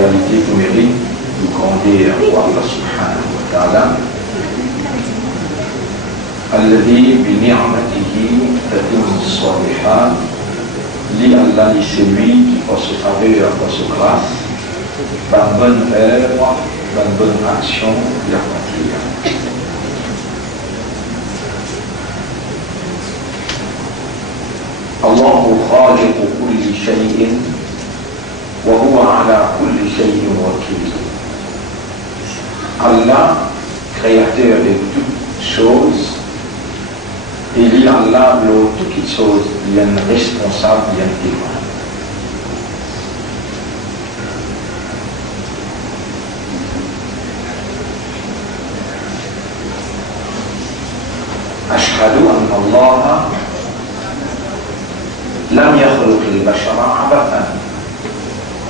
réalité qui mérite de grandir Allah subhanahu wa ta'ala. الذي بنعمته تتم الصالحات li Allah li c'est lui qui par sa faveur, par sa grâce, par bonne œuvre, par bonne action, il accomplit. الله خالق كل شيء وهو على كل شيء وكيل. Allah, créateur de toutes choses, et il y a Allah, toutes les choses, il y a un responsable, il y a un témoin. أشهد أن الله لم يخلق البشر عبثا.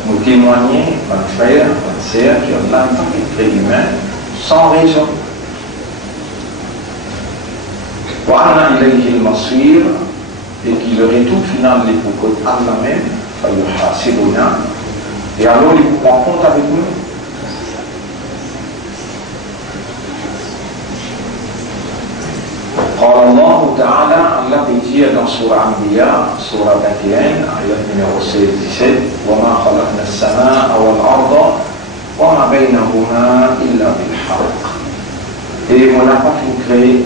Nous témoignons, mon frère, mon sœur, que Allah n'a pas créé l'humain sans raison. وأنا إليه المصير et qu'il le retour final les pour Allah même, فيحاسبنا, et alors il prend compte avec nous. قال الله تعالى, Allah dit dans Surah Anbiya, Surah 21, ayat numéro 17, وما خلقنا السماء والأرض وما بينهما إلا بالحق. Et on n'a pas créé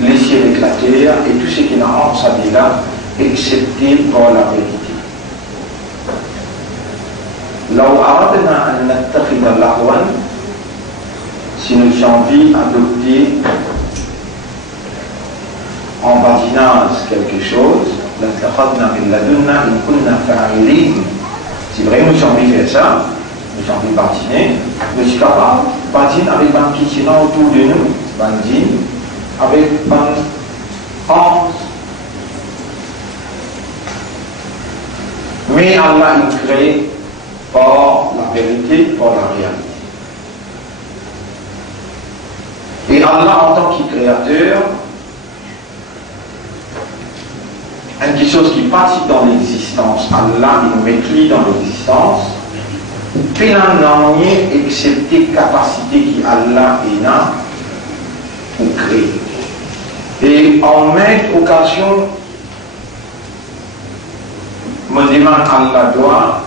les cieux avec la terre et tout ce qui n'a en sa vie là, excepté par la vérité. لو أردنا أن نتخذ لهوا, si nous avons envie d'adopter en badinage quelque chose, لاتخذنا من لدنا إن كنا فاعلين. C'est vrai, nous avons envie de faire ça, nous avons envie de badiner, nous sommes capables de badiner avec un petit autour de nous, badine avec un ange. Mais Allah il crée par la vérité, par la réalité. Et Allah en tant que créateur, quelque chose qui participe dans l'existence, Allah il met dans l'existence, puis n'a rien excepté capacité qui Allah a pour créer. Et en maintes occasions, me demande Allah doit,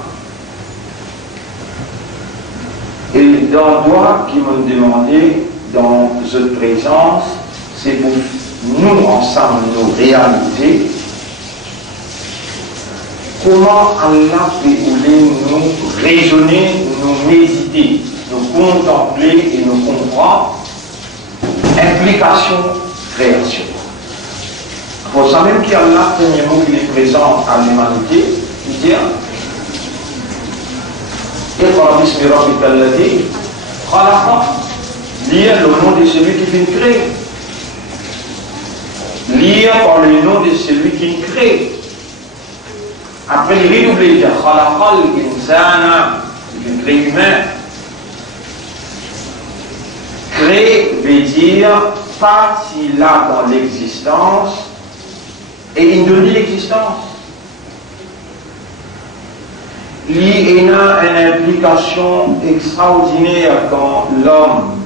et dans doigt qui me demandait dans cette présence, c'est pour nous ensemble nous réaliser comment Allah peut nous raisonner, nous méditer, nous contempler et nous comprendre. Implication, création. Pour ça même qu'Allah, premièrement, il est présent à l'humanité, il dit Iqra bismi rabbika alladhi khalaqa. Lire le nom de celui qui vient créer. Lire par le nom de celui qui crée. Après, il redouble, il dit Khalaqa al-insana, il crée humain. Créer veut dire partie là dans l'existence et il donne l'existence. Il y a une implication extraordinaire dans l'homme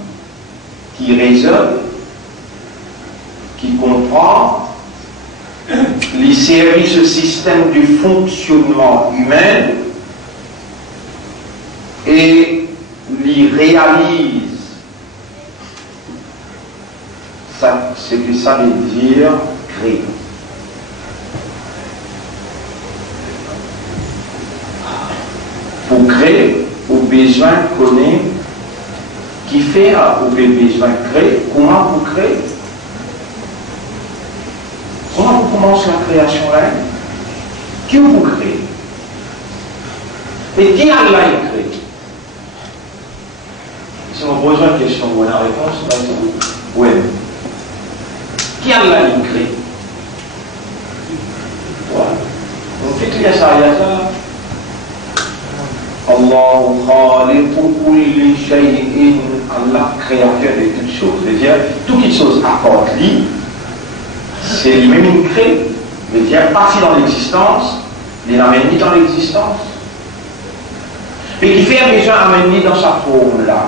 qui raisonne, qui comprend, les services ce système du fonctionnement humain et les réalise. C'est que ça veut dire créer. Pour créer, au besoin connaître qui fait au besoin créer. Comment vous créez? Comment vous commencez la création là? Qui vous crée? Et qui Allah crée? Si on pose une question, vous avez la réponse? Oui. Qui Allah crée? Voilà. Donc, qu'est-ce qu'il y a ça? Allah khaliqu kulli shay'in, Allah créateur de toutes choses. C'est-à-dire, toutes les choses apportent lui, c'est lui-même une crée. C'est-à-dire, parti dans l'existence, il n'amène ni dans l'existence. Et qui fait déjà amener dans sa forme là.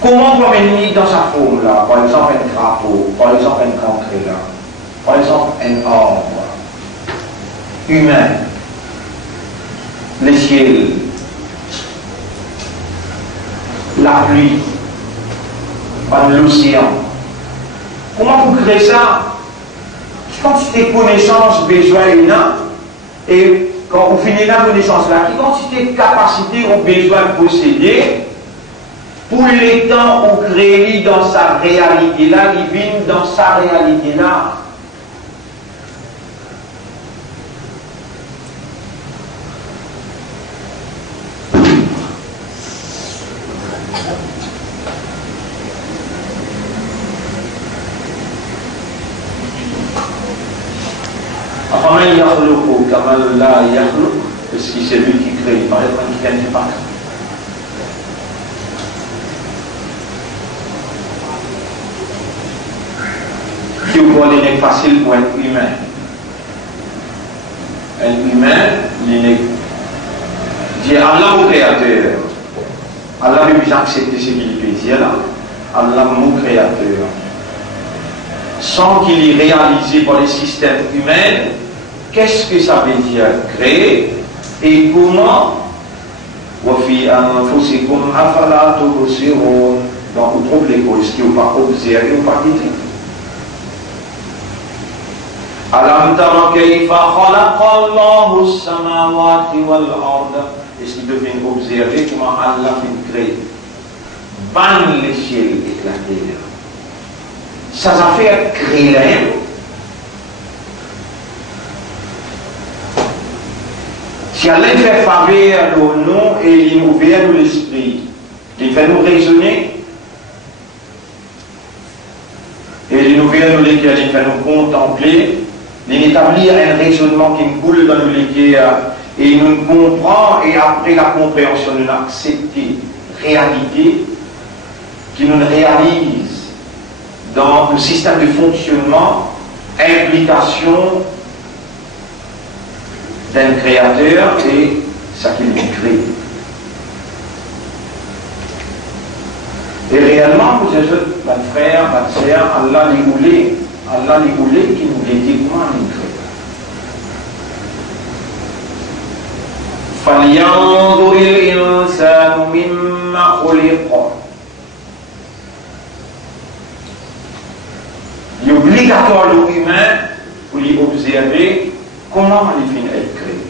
Comment on peut amener dans sa forme là? Par exemple un drapeau, par exemple un concret là, par exemple un arbre humain, le ciel, la pluie, l'océan. Comment vous créez ça? Quantité de connaissances, besoin et quand vous finissez la connaissance là, quelle quantité de capacité ou besoin de posséder pour les temps où créer dans sa réalité là, il vient dans sa réalité là. Parce que c'est lui qui crée, il paraît qu'il ne fait pas. Si vous voulez, il est facile pour un humain. Un humain, il est. Dit Allah au créateur. Allah veut bien accepter ce qu'il peut dire là. Allah mon créateur. Sans qu'il ait réalisé par les systèmes humains, qu'est-ce que ça veut dire créer et comment donc vous trouvez les causes qui n'ont pas observé ou pas quitté. Alam tara kayfa khalaqa Allahu as-samawati wal arda. Est-ce qu'ils deviennent observer comment Allah fait créer ban les ciels et la terre. Ça a fait créer l'âme. Si Allah fait faveur au nom et il nous ouvert l'esprit, il fait nous raisonner, et il nous ouvert nous lesquels, il fait nous contempler, il établit un raisonnement qui nous coule dans nous lesquels, et il nous comprend, et après la compréhension, nous accepter réalité qui nous réalise dans le système de fonctionnement, implication d'un créateur et ça qu'il lui crée. Et réellement, vous êtes votre frère, votre sœur, Allah les voulait qui nous l'a dit comment il crée. فَلْيَنْظُرِ الْإِنسَانُ مِمَّا خُلِقَ. Il est obligatoire l'humain pour lui observer comment il finit être créé.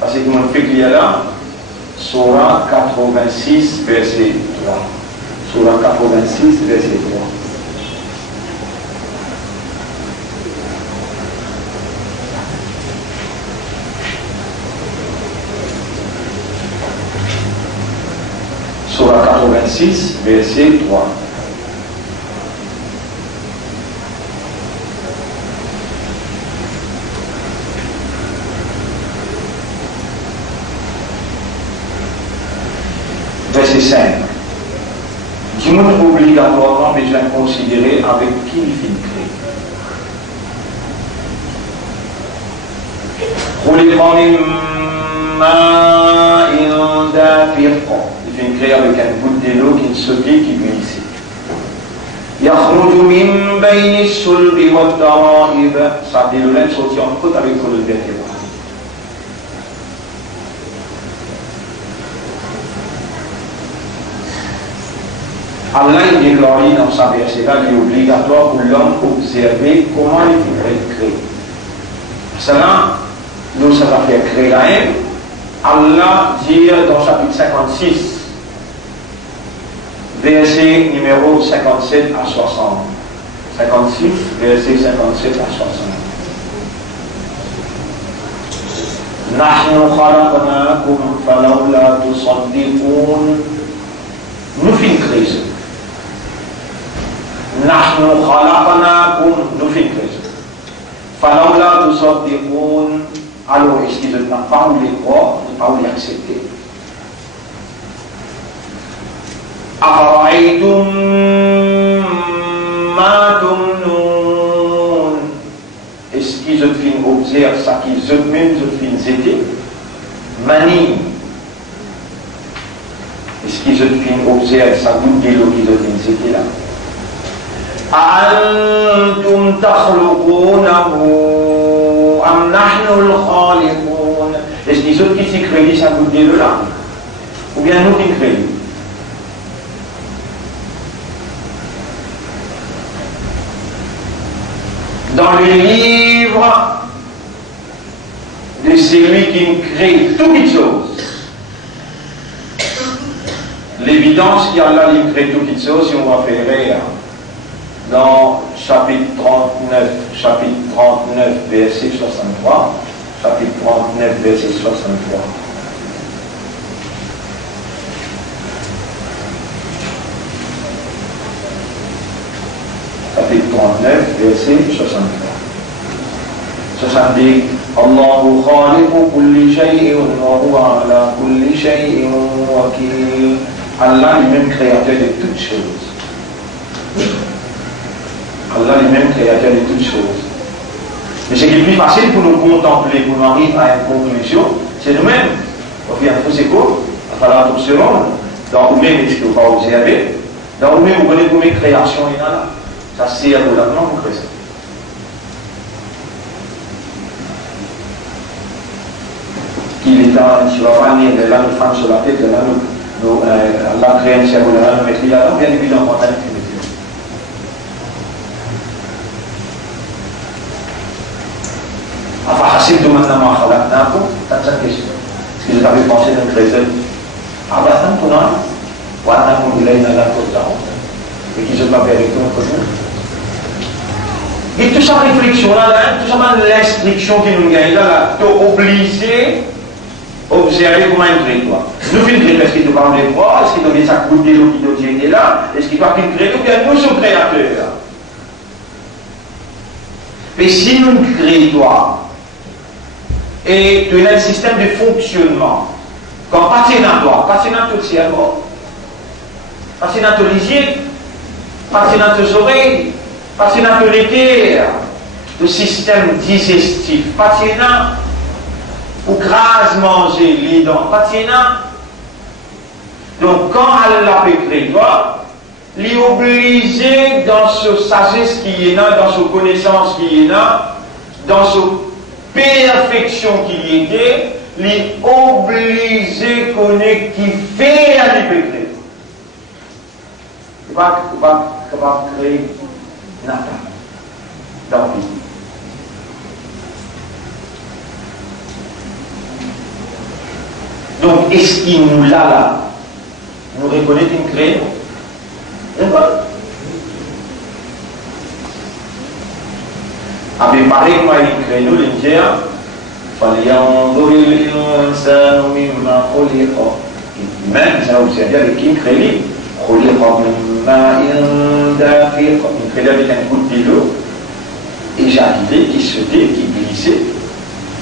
Parce que mon fait qu'il y a là, Surah 86, verset 3. Surah 86, verset 3. Surah 86, verset 3. Verset 5. Qui nous obligatoirement besoin de considérer avec qui il finit créé. Il finit créé avec un bout de l'eau qui sautait, qui glissait. يخرج من بين الصلب والترائب. Ça dit le lait sorti en côte avec le vertébrale. Allah il déclare dans sa verset là qu'il est obligatoire pour l'homme observer comment il faut créer. Cela, nous ça va faire créer la haine. Allah dit dans chapitre 56, verset numéro 57 à 60. 56, verset 57 à 60. نحن خلقناكم فلولا تصدقون. Nous finissons créer. نحن خلقناكم. Nous finissons créer. فلولا تصدقون. Alors, est-ce qu'ils ne pas voulu les croire, ne pas voulu accepter? أفرأيتم ما تمنون. Est-ce qu'ils ont fait observer ça qu'ils eux-mêmes ont fait étaient? manie. Est-ce qu'ils ont observé sa goutte de l'eau qu'ils ont c'était là? أأنتم تخلقونه أم نحن الخالقون? Est-ce qu'ils ont qui créé sa goutte de l'eau là? Ou bien nous qui créons? Dans le livre de celui qui crée toutes les choses, l'évidence qu'Allah crée toutes les choses, si on va faire dans chapitre 39, verset 63, chapitre 39, verset 63. Chapitre 39, verset 63. 70. Allahu khaliqu kulli shay'in wa huwa ala kulli shay'in wakil. Allah est même créateur de toutes choses. Allah est même créateur de toutes choses. Mais ce qui est plus facile pour nous contempler, pour nous arriver à une conclusion, c'est nous-mêmes. On fait un faux écho, à travers la seconde, dans nous-mêmes, est-ce que vous pas observer, dans nous-mêmes, vous voyez combien de créations il y en a là. Ça c'est à vous là-dedans, vous créez ça. Qu'il est temps, tu vas pas venir de là, nous femmes sur la tête, de là, nous, Allah crée un cerveau, de là, nous mettons là, bien évidemment, on a une أفحسبتم أنما خلقناكم تنسكسوا إذا تبي pensé d'un créateur عبثا كنا وأنكم إلينا لا ترجعون et qu'ils ont pas vérité entre nous. Et toute cette réflexion là, toute cette restriction qui nous gagne là, t'es obligé d'observer comment il crée toi. Nous filtrons, est-ce qu'il te parle de quoi, est-ce qu'il te dit ça coûte de l'eau qui te tient là, est-ce qu'il doit filtrer ou bien nous sommes créateurs. Mais si nous créons toi, et tu as un système de fonctionnement, comme patinant toi, patinant tout le cerveau, patinant tout les yeux, patinant les oreilles, patinant tout les cœurs, le système digestif, patinant, ou grâce manger les dents, patinant. Donc quand Allah peut créer toi, il est obligé dans ce sagesse qui est là, dans ce connaissance qui est là, dans ce perfection qui était, il est obligé qu'on ait qui fait à l'hypocrite. Il va créer Nata. Tant pis. Donc, est-ce qu'il nous l'a là? Nous reconnaît une création? D'accord? Avec pareil, moi, il crée nous, il dit, فَلْيَنْظُرِ الْإِنسَانُ مِمَّا خُلِقَ. Même, ça vous sert avec qui crée خُلِقَ مِنْ مَاءٍ دَافِقٍ. Il crée avec un coup de l'eau, éjaculé, qui sautait, qui glissait.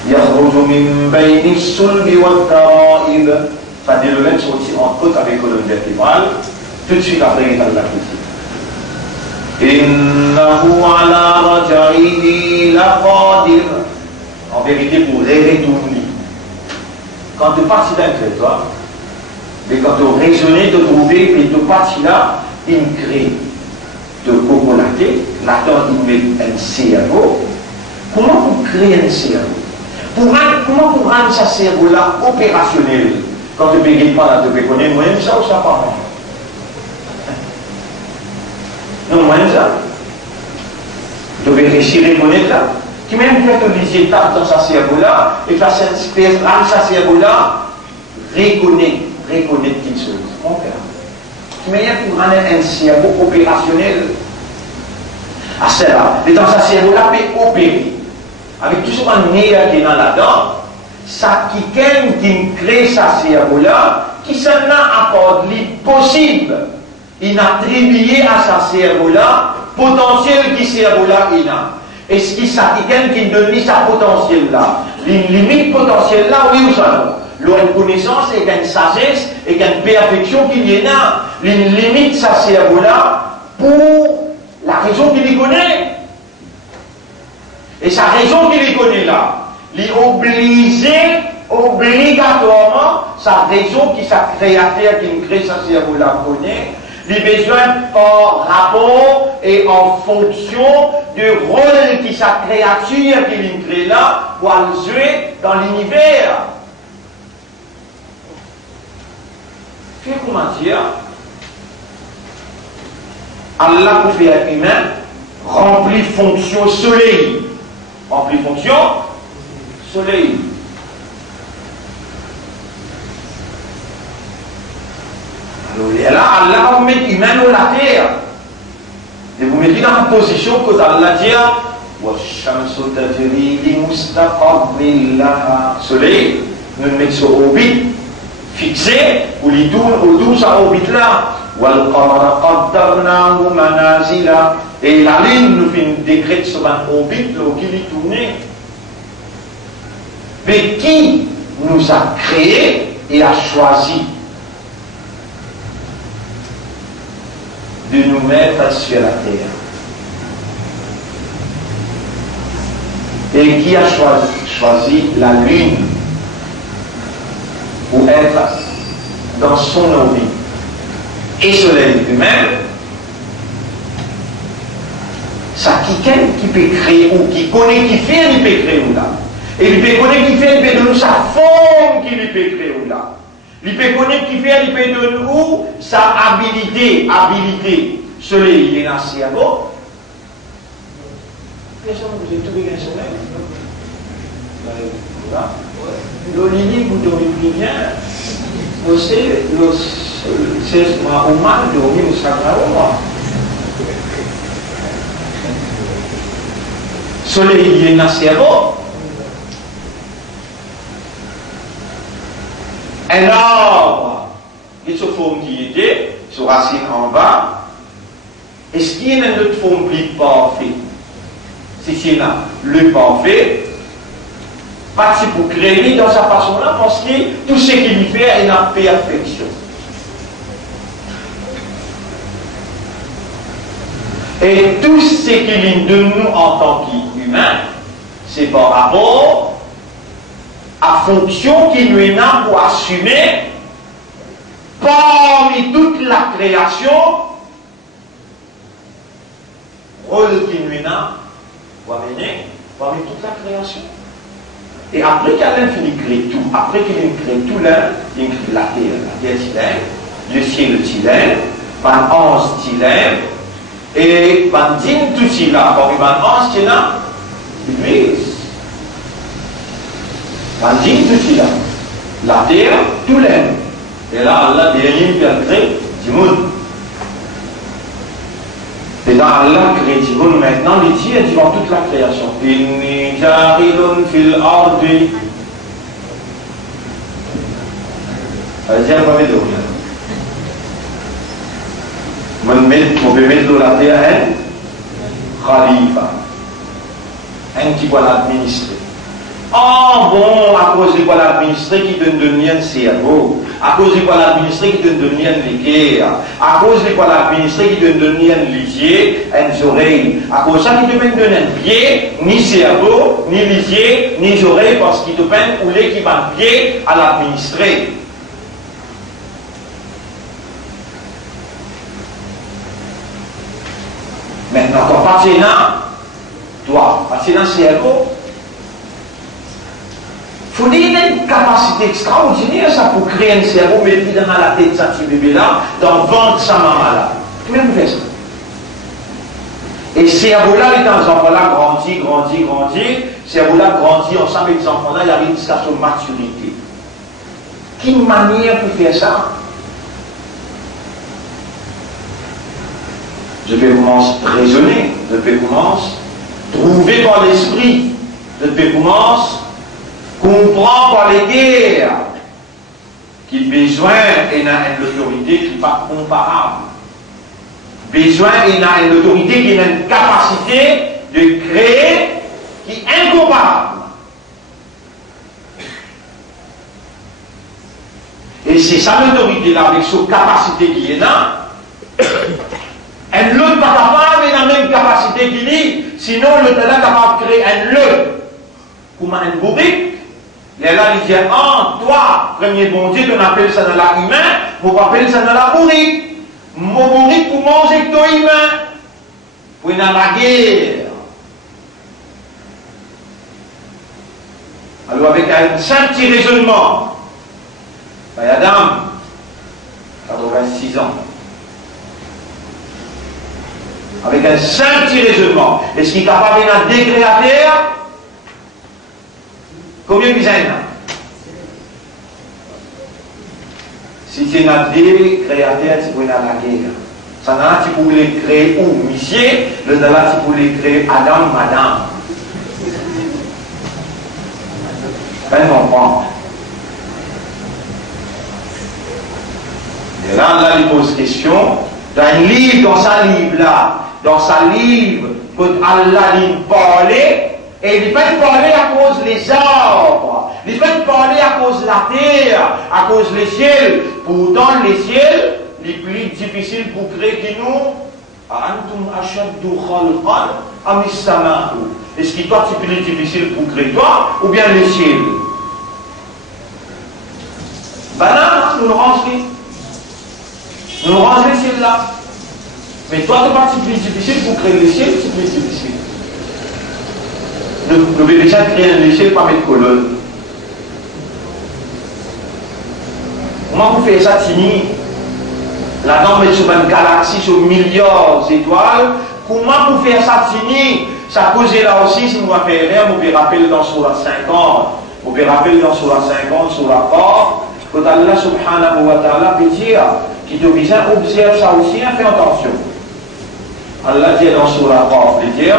يَخْرُجُ مِنْ بَيْنِ الصُّلْبِ وَالتَّرَائِبِ. Ça dit le même sorti en côte avec colonne vertébrale, tout de suite après, il est dans la critique. إِنَّهُ عَلَى رَجْعِهِ لَقَادِرٌ. En vérité, pour retourner. Quand tu partis d'un créateur, mais quand tu raisonnes, de trouver, et tu partis là, il crée de cocolater, là-dedans il met un cerveau. Comment vous créez un cerveau? Comment vous rendre ce cerveau-là opérationnel? Quand tu ne bégues pas là, tu peux connaître moi-même ça ou ça pas? Non, moi-même ça. Tu peux réussir à connaître là. Qui même fait les étapes dans sa cerveau-là, et faire cette espèce, rendre sa cerveau-là, reconnaître quelque chose. Mon père. Qui meilleur pour rendre un cerveau opérationnel. À cela, et dans sa cerveau-là, peut opérer. Avec tout ce qu'on est là-dedans, ça qui crée sa cerveau-là, qui s'en a apporté possible. Il a attribué à sa cerveau-là, potentiel qui cerveau-là il a. Est-ce qu'il ça qui donne sa potentiel là? Une limite potentielle là, oui ou ça non? Une connaissance et une sagesse et une perfection qu'il y en a. Une limite sa cerveau là pour la raison qu'il y connaît. Et sa raison qu'il y connaît là, il est obligé obligatoirement, sa raison qui sa créateur qui crée sa cerveau la connaît, les besoins par rapport et en fonction du rôle qui sa créature qui crée là, pour jouer dans l'univers. Fait comment dire? Allah pour faire humain remplit fonction soleil. Remplit fonction soleil. Et là, Allah va mettre humain dans la terre. Et vous mettez dans une position que Allah dit soleil, nous le mettons sur orbite, fixé, ou les tourne sa orbite là. Et la ligne nous fait une décrète sur une orbite qui est tournée. Mais qui nous a créé et a choisi de nous mettre sur la terre? Et qui a choisi la lune pour être dans son orbite? Et soleil lui-même, ça qui peut créer ou qui connaît qui fait, il peut créer ou là. Et il peut connaître qui fait, il peut donner sa forme qui lui peut créer ou là. Il peut connaître qui fait, il peut donner où sa habilité. Soleil, il est dans le cerveau. Vous avez trouvé un soleil? L'olili, vous dormez bien. Vous savez, c'est ma humaine dormir au sacrament. Soleil, il est dans le cerveau. Un arbre, il se forme qui était, sur racine en bas. Est-ce qu'il y a une autre forme plus parfaite? Si c'est là, le parfait, parti pour créer dans sa façon-là, parce que tout ce qu'il lui fait est une perfection. Et tout ce qu'il de nous en tant qu'humains, c'est par rapport à fonction qu'il lui a pour assumer parmi toute la création, rôle qu'il lui a pour amener parmi toute la création. Et après qu'Allah finit de créer tout, après qu'il crée tout là, il crée la terre tilène, le ciel tilène, van ange tilène, et van dîne tout ci là, parmi van ange tilène, l'Église. Van dîne tout ci là, la terre, tout l'aime. Et là, Allah dérive vers créer du monde. Et dans Allah crée du monde maintenant, il dit durant toute la création. Inni jarilun fil ardi. Allez-y, on va mettre l'eau. On peut mettre l'eau la terre, Khalifa. Un qui va l'administrer. Ah bon, à cause de quoi l'administrer qui donne de lien de cerveau, à cause de quoi l'administrer qui donne de lien de l'équerre, à cause de quoi l'administrer qui donne de lien de lisier, des oreilles, à cause de ça qui te donne de pied, ni cerveau, ni lisier, ni oreilles, parce qu'il te peine ou les qui va pied à l'administrer. Maintenant, quand passer là, toi, passer dans le cerveau, il faut dire une capacité extraordinaire ça pour créer un cerveau, mettre dans la tête de ce petit bébé là, dans le ventre de sa maman là. Comment vous faites ça? Et le cerveau là, les enfants là grandit, le cerveau là grandit ensemble avec les enfants là, il arrive jusqu'à son maturité. Quelle manière pour faire ça? Je vais commencer à raisonner, je vais commencer à trouver par l'esprit, je vais commencer comprend par les guerres qu'il besoin et n'a une autorité qui n'est pas comparable. Besoin et n'a une autorité qui a une capacité de créer qui est incomparable. Et c'est ça l'autorité là, avec sa capacité qui est là. Un l'autre pas capable, mais la même capacité qu'il est. Sinon, l'autre là capable de créer un l'autre. Comme un bourrique. Et là, il dit, toi, premier bon Dieu, qu'on appelle ça dans la humain, vous appelez ça dans la bourrique. Mon bourrique pour manger que toi humain. Pour y avoir la guerre. Alors, avec un simple petit raisonnement, Adam, 86 ans. Avec un simple petit raisonnement, est-ce qu'il est capable de décréer à terre? Combien de dizaines? Si tu as des créateurs, tu peux la guerre. Ça n'a tu peux les créer où? Monsieur, le là tu peux les créer Adam, Madame. Ben comprendre. Et là, il pose question. Dans un livre, dans sa livre, quand Allah lui parlait, et il ne peut pas parler à cause des arbres, il ne peut pas parler à cause de la terre, à cause des ciels. Pourtant, les ciels, les plus difficiles pour créer que nous, Antum ashaddu khalqan am as-sama'u. Est-ce que toi, c'est plus difficile pour créer toi, ou bien les ciels? Ben là, nous nous rangeons. Nous nous rangeons les ciels là. Mais toi, tu pas plus difficile pour créer les ciels, c'est plus difficile. Nous devons déjà créer un ciel, pas mettre colonne. Comment vous faites ça, Tini? La norme est sur une galaxie, sur milliards d'étoiles. Comment vous faites ça, Tini? Ça cause là aussi, si nous va faire rien, vous pouvez rappeler dans Surah 50. Vous pouvez rappeler dans Surah 50, Surah 4. Quand Allah subhanahu wa ta'ala peut dire qu'il te besoin observe ça aussi, fais attention. Allah dit dans Surah 4, il dit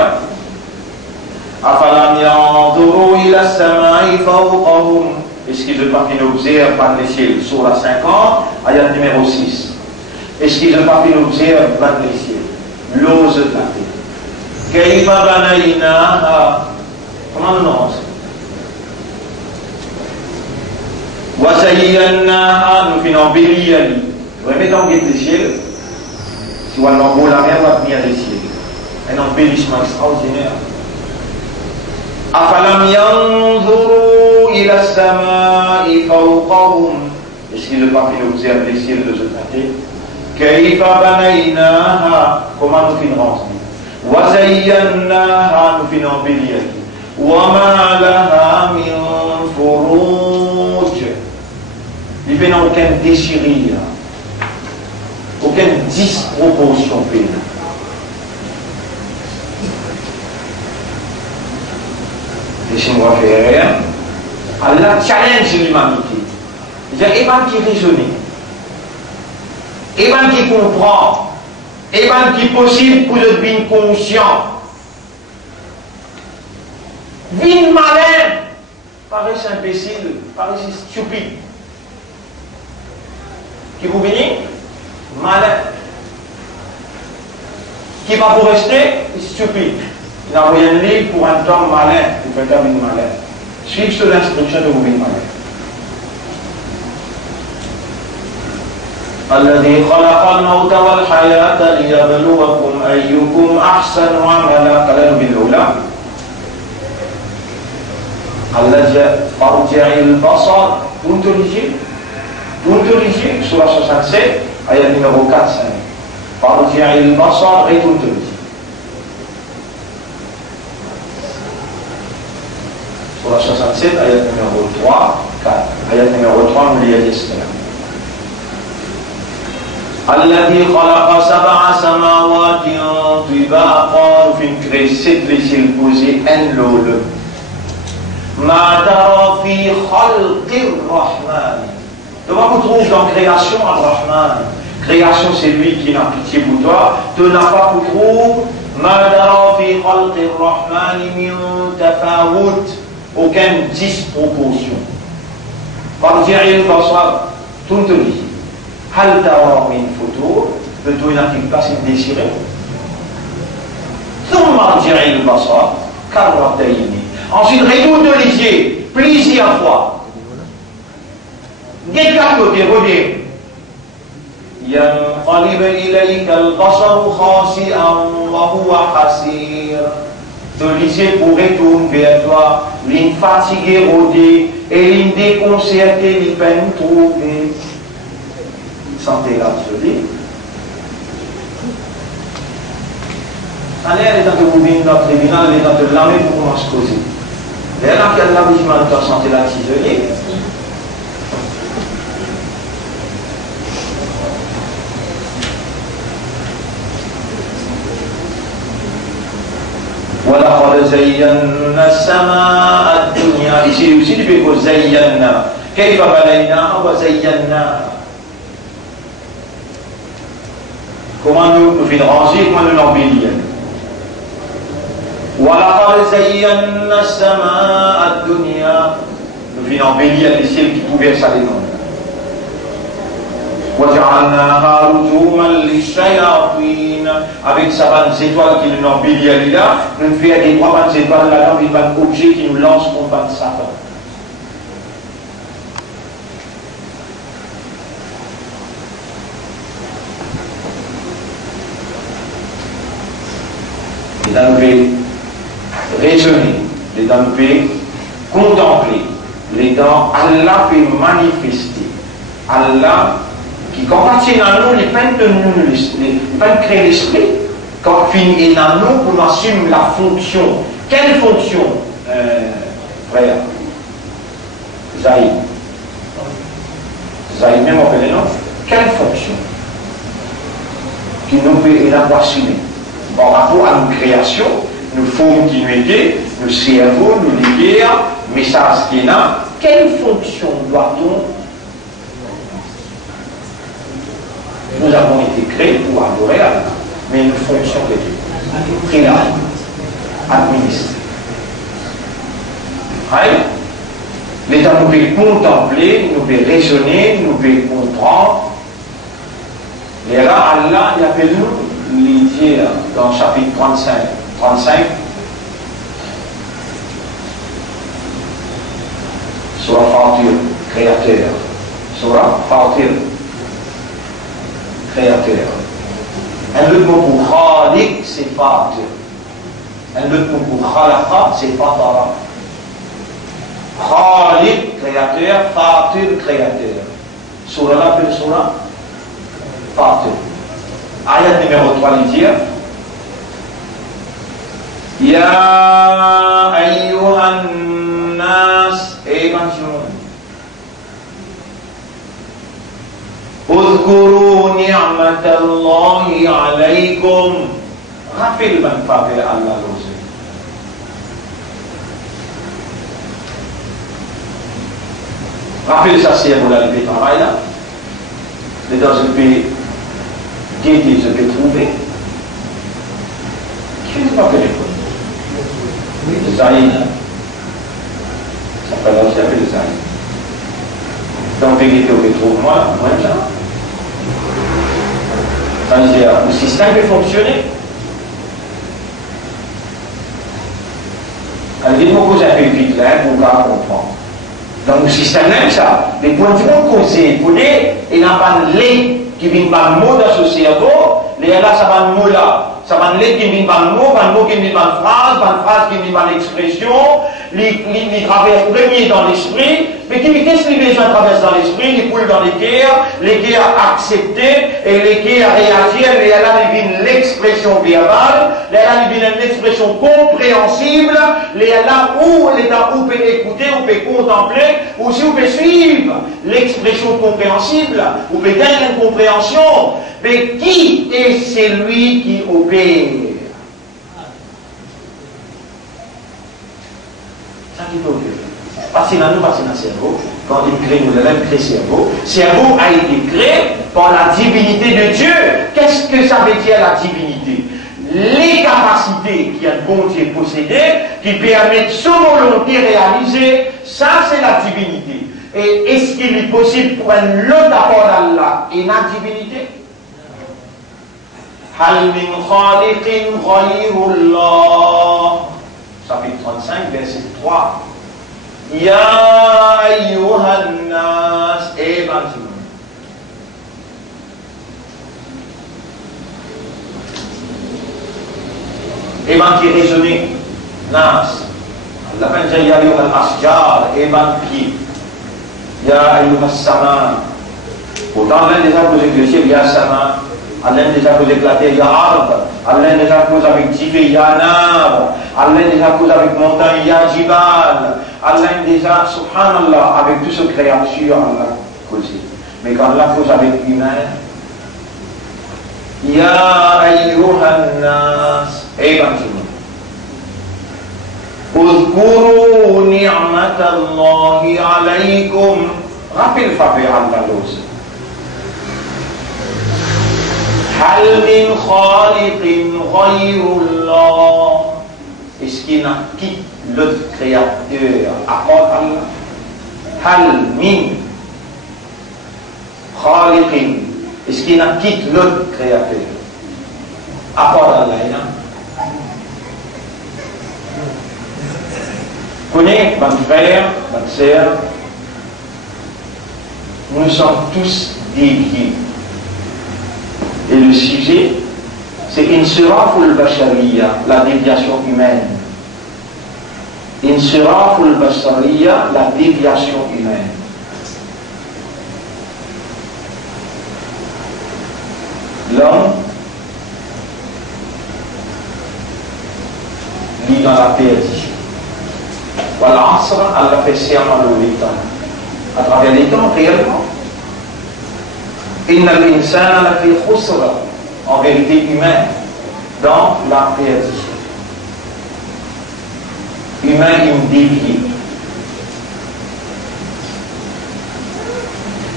Afalam yanzuru ila as-sama'i fawqahum. Est-ce qu'ils ne pas observer par les ciels? Surah 50, ayat numéro 6. Est-ce qu'ils ne pas observer par les ciels? L'ose de la terre. Kayfa banaynaha. Comment nous nommons ça? Wasayyannaha, nous finons embellir. Vous remettez en guette les ciels. Si on a un beau la mer, on va venir les ciels. Un embellissement extraordinaire. Afalam yanzuru ila as-sama'i fawqahum. Est-ce qu'il ne pas observer les ciels de ce côté? Kayfa banaynaha. Comment nous finirons? Wasayyannaha, nous finons embellir. Wama laha min furuj. Il n'y a aucune déchirure, aucune disproportion pénale. Les Chinois ne font rien. Allah challenge l'humanité. Il dit, et même qui raisonne, et même qui comprend, et même qui est possible pour être bien conscient. Bien malin, paraît imbécile, paraît stupide. Qui vous bénit? Malin. Qui va pour rester? Stupide. Il n'a rien dit pour un temps malin, pour faire un malin. Suivez sur l'instruction de vous bénir malin. الذي خلق الموت والحياة ليبلوكم أيكم أحسن عملا. قال بالأولى الذي فرجع البصر Tuntuliji, surah 67, ayat numéro 4-5. Farji'il basar et tuntuliji. Surah 67, ayat numéro 3, 4. Ayat numéro 3, nous l'y l'islam. Alladhi khalaqa sab'a samawati tibaqa. Nous finissons créer 7 les posés un l'autre. Ma tara fi khalqir rahman. Donc, on trouve dans création Ar-Rahman. Création, c'est lui qui n'a pitié pour toi. Tu n'as pas pour trouver Madara fi khalqi Ar-Rahman min tafawut. Aucune disproportion. Farji'il basar. Tout te dit. Hal tara min futur. Le tout n'a pas s'est déchiré. Thumma farji'il basar. Karratayni. Ensuite, retourne les yeux. Plusieurs fois. Qu'est-ce côté reviens. ينقلب إليك البصر خاسئا وهو حسير. Te lisez pour retourner vers toi, l'une fatiguée rodée, et il déconcerté, il peut nous trouver. Santé là, je dis. Allez, elle est dans le mouvement dans le tribunal, elle est dans le l'armée pour commencer à causer. Et là, il y a de l'aboutissement de la santé là, je dis. ولقد زينا السماء الدنيا ici aussi tu peux dire زينا كيف بنيناها وزيناها comment nous faisons ranger comment nous l'embellir ولقد زينا السماء الدنيا nous faisons embellir les ciels qui pouvaient s'aller dans وجعلناها رجوما للشياطين avec sa bande étoile qui nous embellit là, nous faisons des trois bandes étoiles là-dedans, une bande objet qui nous lance contre bande Satan. Les dents nous fait raisonner, les dents nous fait contempler, les dents Allah fait manifester, Allah qui compartit dans nous les peines de nous, les peines créer l'esprit, quand fin est dans nous pour nous assumer la fonction. Quelle fonction, frère Zahid même on fait les noms. Quelle fonction qui nous fait assumer par rapport à nos créations, nos formes qui nous étaient, nos cerveaux, nos lumières, messages qui est là, quelle fonction doit-on? Nous avons été créés pour adorer Allah, mais une fonction de Dieu. Prière, administrer. L'État nous fait contempler, nous fait raisonner, nous fait comprendre. Et là, Allah, il appelle nous, les dire dans le chapitre 35, sur la Fatir, créateur. Sur la Fatir. Créateur. Un autre mot pour Khalik, c'est Fatir. Un autre mot pour Khalaqa, c'est Fatara. Khalik, créateur, Fatir, créateur. Surah là, appelle Surah Fatir. Ayat numéro 3, il dit Ya ayyuhan nas, évangile. اذكروا نعمة الله عليكم. Rappelle man faveur Allah l'ose. Rappelle ça c'est pour la vie travail là. Mais dans un pays guetter, je peux trouver. Qui n'est pas fait l'école? Oui, le Zahid. Ça s'appelle aussi appelé le Zahid. Dans le pays où je trouve moi, ça. C'est-à-dire, le système peut fonctionner. Alors, il faut que vous avez vite là pour comprendre. Donc, le système même ça. Les points de vue causés, vous voyez, il n'y a pas de lait qui vient par le mot dans ce cerveau. Les là, ça va le mot là. Ça va le lait qui vient par le mot qui vient par une phrase qui vient par l'expression. Les traverse premier dans l'esprit. Mais qu'est-ce que les gens traversent dans l'esprit? Les poules dans les cœurs acceptés et les cœurs réagir. Et là, il vient l'expression verbale. Là, il vient l'expression compréhensible. Là, où l'état où peut écouter, où peut contempler, ou si vous pouvez suivre l'expression compréhensible, vous pouvez gagner une compréhension. Mais qui est celui qui opère? Ça qui peut opérer. Parce que dans nous, parce que dans le cerveau, quand il crée, nous l'avons créé cerveau. Cerveau a été créé par la divinité de Dieu. Qu'est-ce que ça veut dire la divinité? Les capacités qu'un bon Dieu possédait, qui permettent sa volonté réaliser, ça c'est la divinité. Et est-ce qu'il est possible pour un l'autre apport d'Allah et la divinité? Hal min khaliqin ghayrullah. Chapitre 35, verset 3. Ya ayyuhan nas, évangile. Évangile raisonné, nas. Allah dit ya ayyuhal asjar, et ban pied. Ya ayyuhas sama. Pourtant, l'un des arbres éclatés, il y a sama. Allah des arbres éclatés, il y a arbre. Allah des arbres avec tifé, il y a nar. Allah des arbres avec montagne, il y a jibal. Allah des arbres, subhanallah, avec tout ce créature, Allah causé. Mais quand Allah cause avec l'humain, ya ayyuhan nas, et ban tout. اذكروا نعمة الله عليكم. Rappel faveur Allah l'ose. هل من خالق غير الله. Est-ce qu'il y a qui l'autre créateur à part Allah? هل من خالق. Est-ce qu'il y a qui l'autre créateur à part Allah? Connais, mon frère, ma sœur, nous sommes tous déviés. Et le sujet, c'est Insiraful Bashariya, la déviation humaine. Insiraful Bashariya, la déviation humaine. L'homme vit dans la perdition. Voilà, Allah fait serment de temps. À travers les temps, réellement. Inna l'insana la fi khusr, en vérité humaine, dans la perdition. Humain dévié.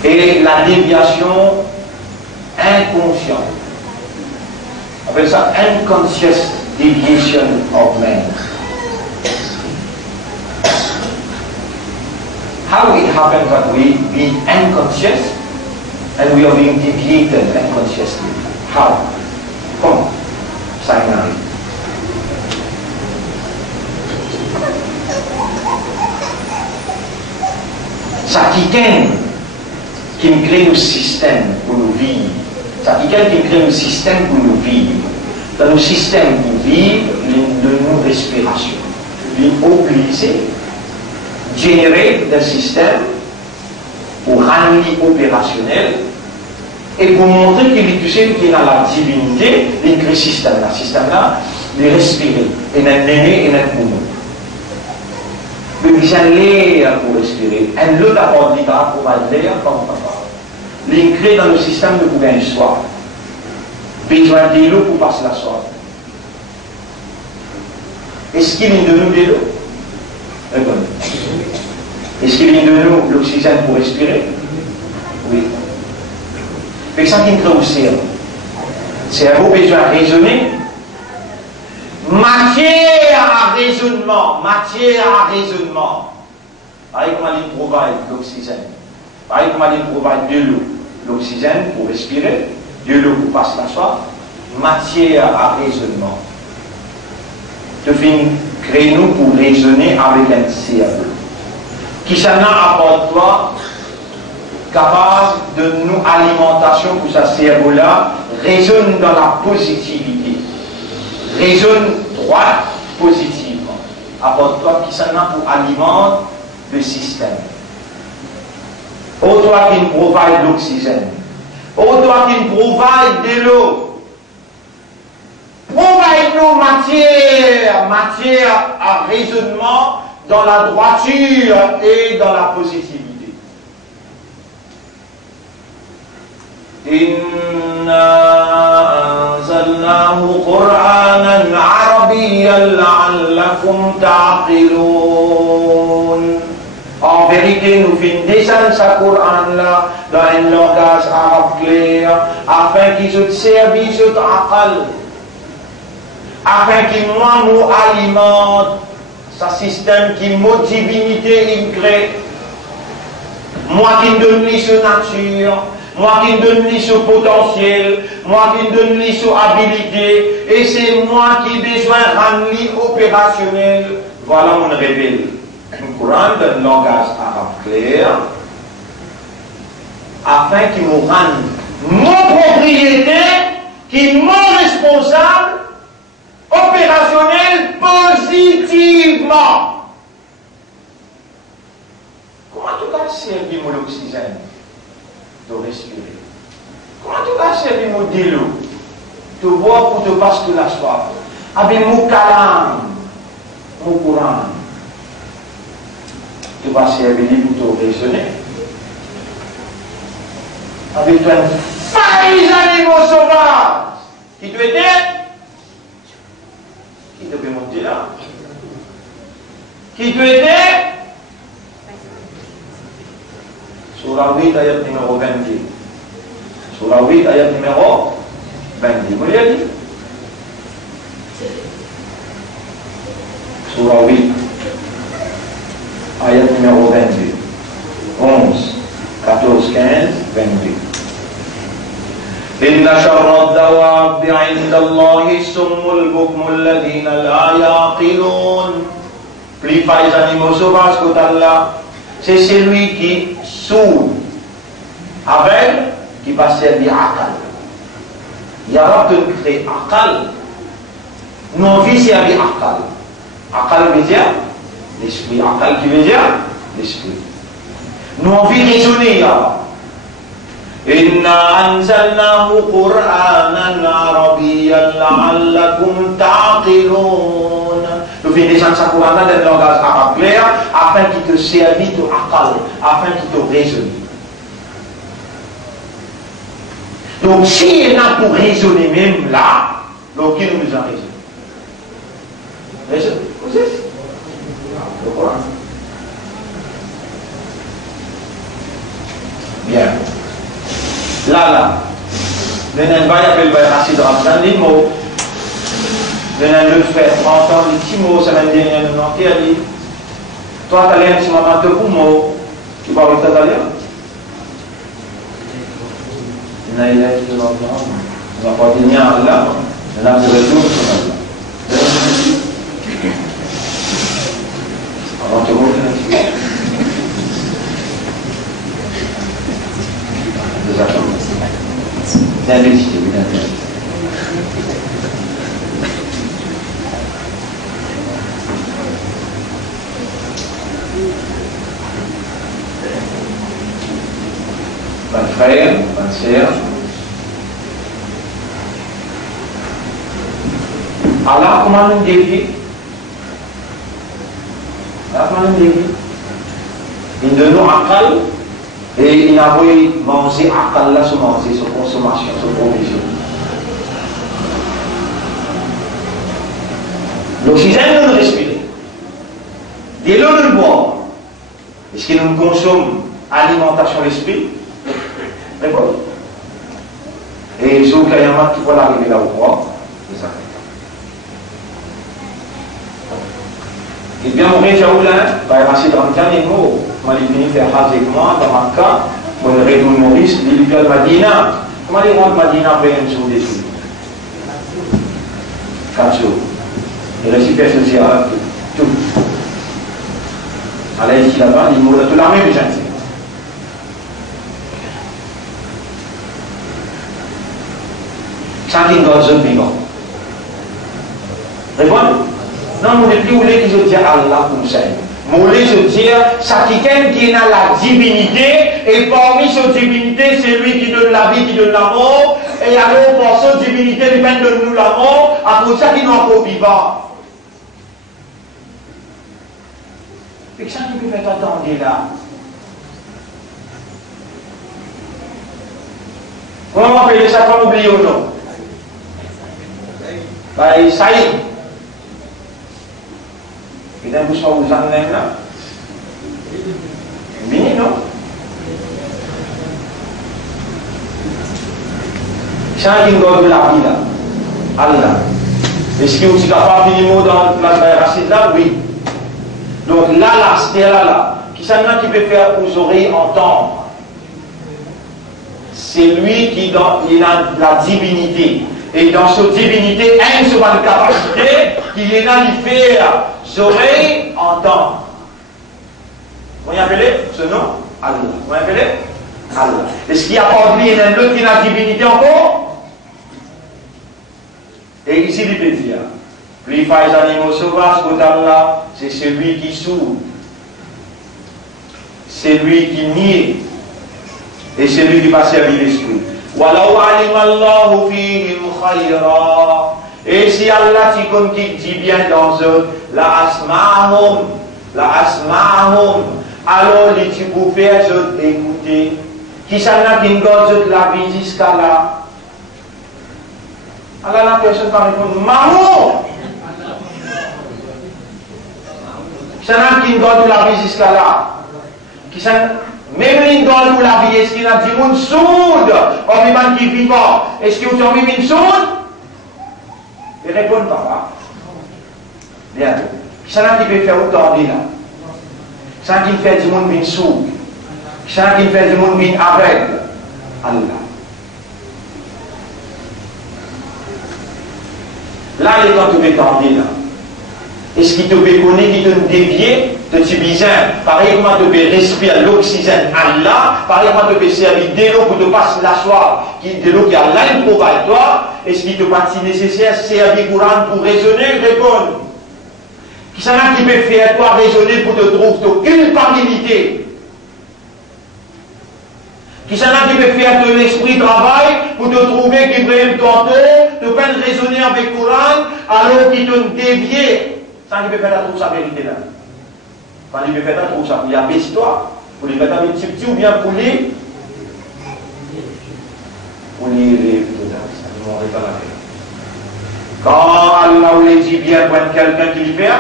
Et la déviation inconsciente. On appelle ça unconscious deviation of man. How it happens that we be unconscious and we are being deviated unconsciously? How? Comment? Sayonara. Ça qui me crée le système pour nous vivre. Ça qui me crée le système pour nous vivre. Dans le système pour vivre, de nos respirations. L'obligé générer un système pour rendre opérationnel et pour montrer qu'il est tout seul qui est dans la divinité, il crée système là. Système là, il respirer. Et n'a néné et n'a poumon. Le besoin l'air pour respirer. Un autre apport d'hydrate pour l'air comme papa. Il crée dans le système de pour gagner soif. Besoin de l'eau pour passer la soif. Est-ce qu'il est de nous de l'eau? Est-ce qu'il y a de nous l'oxygène pour respirer? Oui. C'est ça qui me crée au cerveau. C'est un beau besoin à raisonner. Matière à raisonnement. Matière à raisonnement. Pareil comme elle provide l'oxygène. Pareil comme elle provide de l'eau. L'oxygène pour respirer. De l'eau pour passer la soif. Matière à raisonnement. Je finis créer nous pour raisonner avec un cerveau. Qui s'en a apporté toi, capable de nous alimentation pour ce cerveau-là, raisonne dans la positivité. Raisonne droite, positivement. Apporte-toi qui s'en a pour alimenter le système. Ô toi qui nous provide l'oxygène. Ô toi qui nous provide de l'eau. Provide-nous matière à raisonnement dans la droiture et dans la positivité. Inna anzalnahu Qur'anan Arabiyyan la'allakum ta'qilun. En vérité, nous finissons descendre ce Coran-là dans un langage arabe clair, afin qu'il se servisse de aqal, afin qu'il nous alimente ce système qui mon divinité il crée. Moi qui me donne ce nature, moi qui me donne ce potentiel, moi qui me donne ce habilité, et c'est moi qui ai besoin de rendre opérationnel. Voilà mon révèle. Un Coran d'un langage arabe clair, afin qu'il me rende mon propriété, qui est mon responsable, opérationnel positivement. servir l'oxygène de respirer? Comment tu vas servir de l'eau? De boire pour te passer de la soif? Avec mon calam, mon courant. Tu vas servir pour te raisonner. Avec toi, failles animaux sauvages qui te aider, qui devait monter là, qui te aider. Surah 8 ayat numéro 20. Surah 8 ayat numéro 20. Vous l'avez dit? Surah 8 ayat numéro 22. 11, 14, 15, 22. إن شر الدواب عند الله الصم البكم الذين لا يعقلون. Plus les animaux sauvages qu'Allah, c'est celui qui sourd, aveugle, qui va servir akal. Il y a de créer akal. Nous on vit servir akal. Akal veut dire l'esprit. Akal qui veut dire l'esprit. Nous on vit raisonner là. Inna anzalnahu Qur'anan Arabiyyan la'allakum ta'qilun. Nous venons descendre ce Coran dans le langage arabe clair afin qu'il te servisse de akal, afin qu'il te raisonne. Donc s'il y en a pour raisonner même là, donc qui nous a raisonné? Raisonne, vous êtes le Coran. Bien. Là, venez pas appeler le Rachid Ramzan, les mots. Venez le faire, entendre les petits mots, ça m'a dit, non, qui a dit. Toi, tu as l'air, tu m'as maté pour mots. Tu parles avec ta d'aller? Il y a une lettre de l'entendre. On va pas tenir à Allah. On a des retours sur Allah. Alors, tu vois, c'est un décidé, oui, d'accord. Mon frère, ma sœur, Allah comment nous dévie? Allah comment nous dévie? Il donne nous akal. Et il a voulu manger akal là, se manger, sa consommation, sa provision. L'oxygène, nous le respirons. De l'eau, nous le boire. Est-ce que nous consommons alimentation l'esprit? Réponds. Et je vous dis qu'il y a un qui peut arriver là au boire. Et bien, mon frère Jaoulin, il va passer dans le dernier mot. Moi, il est venu faire avec moi dans Makkah. Moi, le Rédoul Maurice, il vient de Madina. Comment il rentre Madina après un jour d'études? 4 jours. Il récupère ce ziyarat, tout. Alors, ici là-bas, il mourra toute l'armée du gentil. Chacun dans un vivant. Répondez? Non, nous ne plus voulons que je dise Allah comme ça. Nous voulons je dire, ça quelqu'un qui a la divinité, et parmi cette divinité, c'est lui qui donne la vie, qui donne la mort, et alors pour cette divinité, il donne nous la mort, après ça qui nous encore vivant. Et ça qui peut faire attendre là. Comment on appelle ça comme oublier ou non? Ça y est. Et d'un coup, ça vous emmène là. Bini, non? Chacun qui doit de la vie là. Allah. Est-ce que vous êtes capable de mot dans la racine là? Oui. Donc là, c'est là. Qui s'en qui peut faire aux oreilles entendre? C'est lui qui il a la divinité. Et dans cette divinité, il y a une capacité qu'il est là, il fait oreilles entendre. Vous appelez ce nom? Allah. Vous appelez Allah. Est-ce qu'il y a pas lui, il y a un autre qui a la divinité encore? Et ici, il peut dire, plus il fait les animaux sauvages qu'Allah, c'est celui qui souffre. c'est lui qui nie et c'est lui qui va servir l'esprit. Walau alimallahu fihim khayra. Et si Allah qui dit bien dans eux, la asma'hum, alors les tu peux faire écouter. Qui s'en a qui nous la vie jusqu'à là. Alors la personne va répondre, maman. Qui s'en a qui nous la vie jusqu'à là. Qui s'en même les gens pour la vie, est-ce qu'il y a des gens sourds, comme les gens qui vivent, est-ce que vous avez mis une sourde? Ils répondent pas là. Bien. Qui s'en a qui peut faire autant de là? Qui s'en a qui fait du monde sourd? Qui s'en a qui fait du monde aveugle? Allah. Là, les gens qui peuvent tendre là. Est-ce qu'il te peut connaître, qui te dévier de ce bizarre? Pareil, comment te peut respirer l'oxygène Allah, pareil, comment te peut servir de l'eau pour te passer la soie, de l'eau qui a là, il provide toi. Est-ce qu'il te pas si nécessaire servir Coran pour raisonner, répondre? Qui s'en a qui peut faire toi raisonner pour te trouver ta culpabilité? Qui s'en a qui peut faire ton esprit travail pour te trouver qui veut tantôt, te peine raisonner avec Coran, alors qu'il te dévier? Ça, il peut faire la vérité là. Quand il peut faire la ça, il y a une histoire. Pour les mettre avec petit ou bien pour les. Pour les rêves, ça ne m'aurait pas la paix. Quand Allah voulait dire bien pour quelqu'un qui le fait,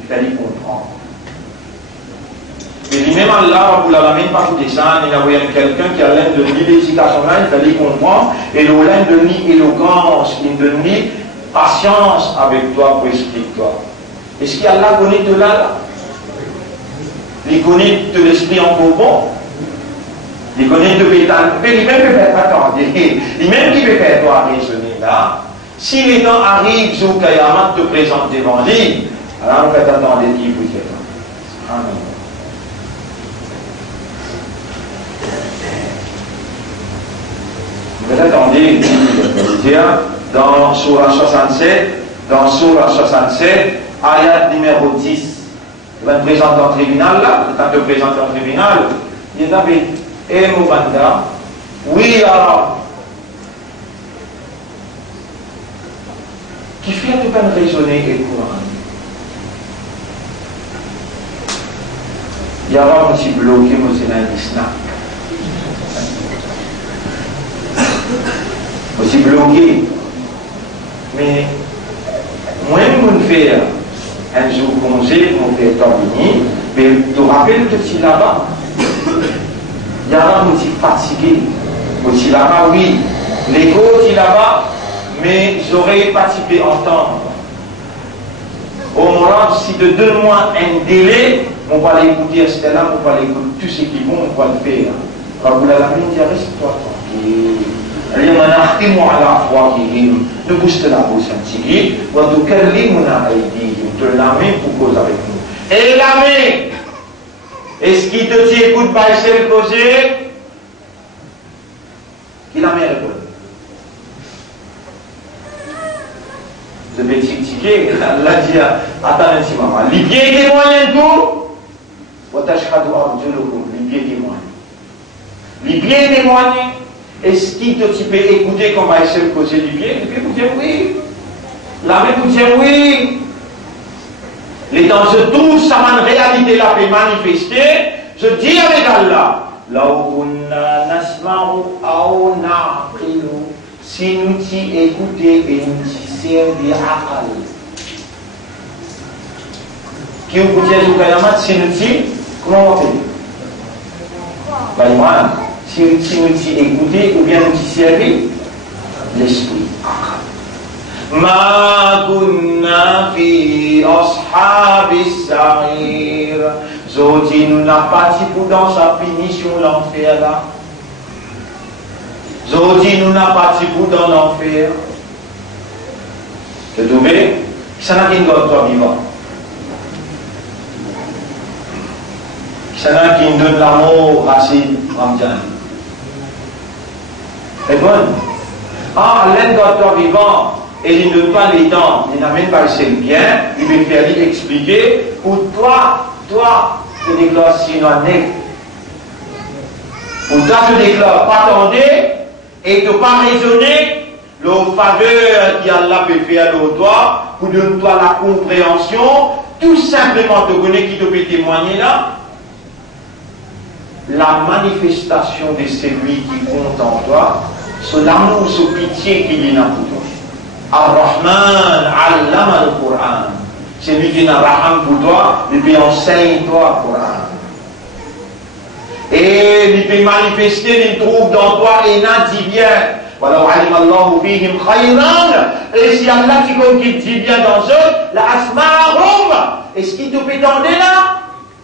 il fallait comprendre. Et lui-même, Allah, pour la même pas tout ça, il a envoyé quelqu'un qui a l'air de ni l'éducation là, il fallait comprendre, et l'air de ni éloquence, il de ni patience avec toi pour expliquer toi. Est-ce qu'Allah connaît de là? Il connaît de l'esprit encore bon. Il connaît de l'état. Mais il même peut faire, attendez, il même qui peut faire toi raisonner là. Si les temps arrivent, Zou Kayamat te présente devant lui, alors on fait attendre qui vous dit. Amen. Vous attendez, dans Surah 67, ayat numéro 10. Il va te présenter en tribunal là, il va te présenter en tribunal. Il dit, eh mon banda, oui alors, qui fait de peine raisonner et Coran. Il y a un petit bloqué, moi c'est un snack. Aussi bloqué. Mais, moi, je me fais un jour congé, je me fais terminer, mais tu te rappelles que tu là-bas, il y a un petit fatigué. Aussi là-bas, oui, l'écho, tu là-bas, mais j'aurais participé en temps. Au moment, si de 2 mois un délai, on va aller écouter Estella, on va aller écouter tout ce qui vont, on va le faire. Alors, vous l'avez dit, reste-toi tranquille. لمناختم على أفواههم nous booste la bouche un petit peu وتكلمنا أيديهم te la main pour cause avec nous et la main est-ce qu'il te dit écoute pas essayer de causer qui la main répond le petit ticket la dit attends un petit moment les pieds témoignent tout وتشهد أرجلكم les pieds témoignent les pieds témoignent. Est-ce qu'il te peut écouter qu'on va essayer de causer du pied? Le pied vous dire oui. La main vous dire oui. Les temps je trouve ça une réalité la fait manifester. Je dis avec Allah. Si nous t'y écouter et nous t'y servir à Allah. Qui vous dit à Zoukayamat, si nous t'y, comment on va faire? Si nous t'y écouter ou bien nous t'y servir, l'esprit. Ma kunna fi ashabis sa'ir. Zodi nous n'a pas dit dans sa punition l'enfer là. Zodi nous n'a pas dit dans l'enfer. Tu trouvez? Ça n'a qu'une God toi vivant. Ça n'a qu'une donne l'amour Racine Ramjan. C'est bon. Ah, l'un d'autres vivant, et il ne donne pas les dents, il n'amène pas le bien, il veut faire lui expliquer, pour toi, tu déclares si nous Pourtant, je déclare, pas attendez, et ne pas raisonner, le faveur qui Allah peut faire de toi, pour donner-toi la compréhension, tout simplement te connaître qui te peut témoigner là, la manifestation de celui qui compte en toi, c'est l'amour, ce pitié qu'il y a pour toi. Ar-Rahman, Allama al-Qur'an. C'est lui qui n'a raham pour toi, il peut enseigner toi le Qur'an. Et il peut manifester, il trouve dans toi et n'a dit bien. Voilà, et si Allah qui dit bien dans eux, la asma'ahum, et ce qui te peut t'attendre là,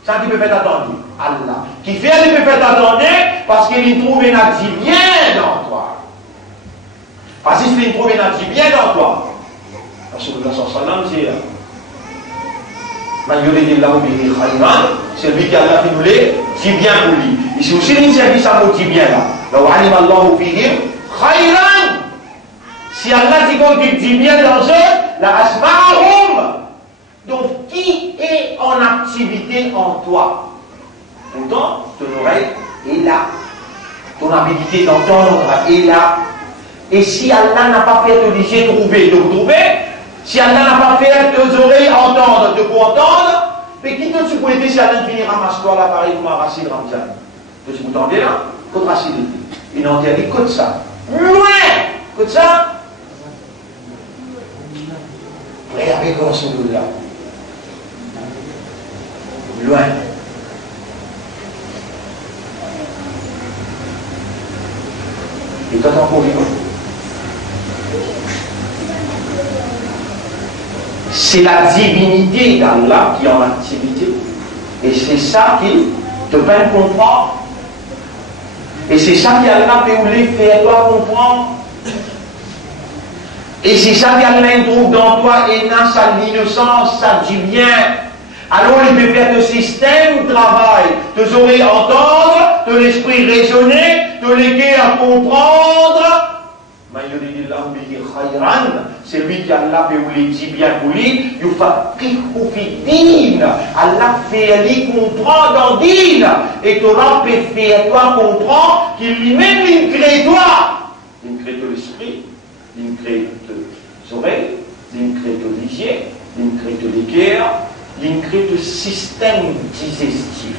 ça qui peut t'attendre. Allah. Qui fait, il peut t'attendre parce qu'il trouve et n'a dit bien dans toi. Parce qu'il trouve et n'a dit bien dans toi. Parce que Allah sallallahu alayhi wa sallam, c'est lui qui a fait nous les dit bien pour lui. Ici aussi, il s'agit ça pour dit bien là. Si Allah dit bien dans eux, la asma'ahum. Donc, qui est en activité en toi? Pourtant, ton oreille est là. Ton habilité d'entendre est là. Et si Allah n'a pas fait te laisser trouver, de vous trouver, si Allah n'a pas fait tes oreilles entendre, de vous entendre, mais qui te suppose si Allah finit ramasse-toi là, pareil comme un Racine Ramzan? Que si vous entendez là, côte Racine, il n'en dit côte ça. Loin! Côte ça? Regardez comment son dos là. Loin. Et toi, encore vivant. C'est la divinité d'Allah qui est en activité. Et c'est ça qui te fait comprendre. Et c'est ça qu'Allah peut vouloir faire toi comprendre. Et c'est ça qu'Allah trouve dans toi et dans sa innocence, ça dit bien. Alors il peut faire de système de travail, te oreilles entendre, de l'esprit raisonner, de l'équerre à comprendre. C'est lui qui Allah peut vous dire bien pour lui, Allah fait lui comprendre dans din, et Torah peut faire toi comprendre qu'il lui-même il crée toi. Il crée de l'esprit, il crée de oreilles, il crée de lisier, il crée de l'équerre, il crée de système digestif.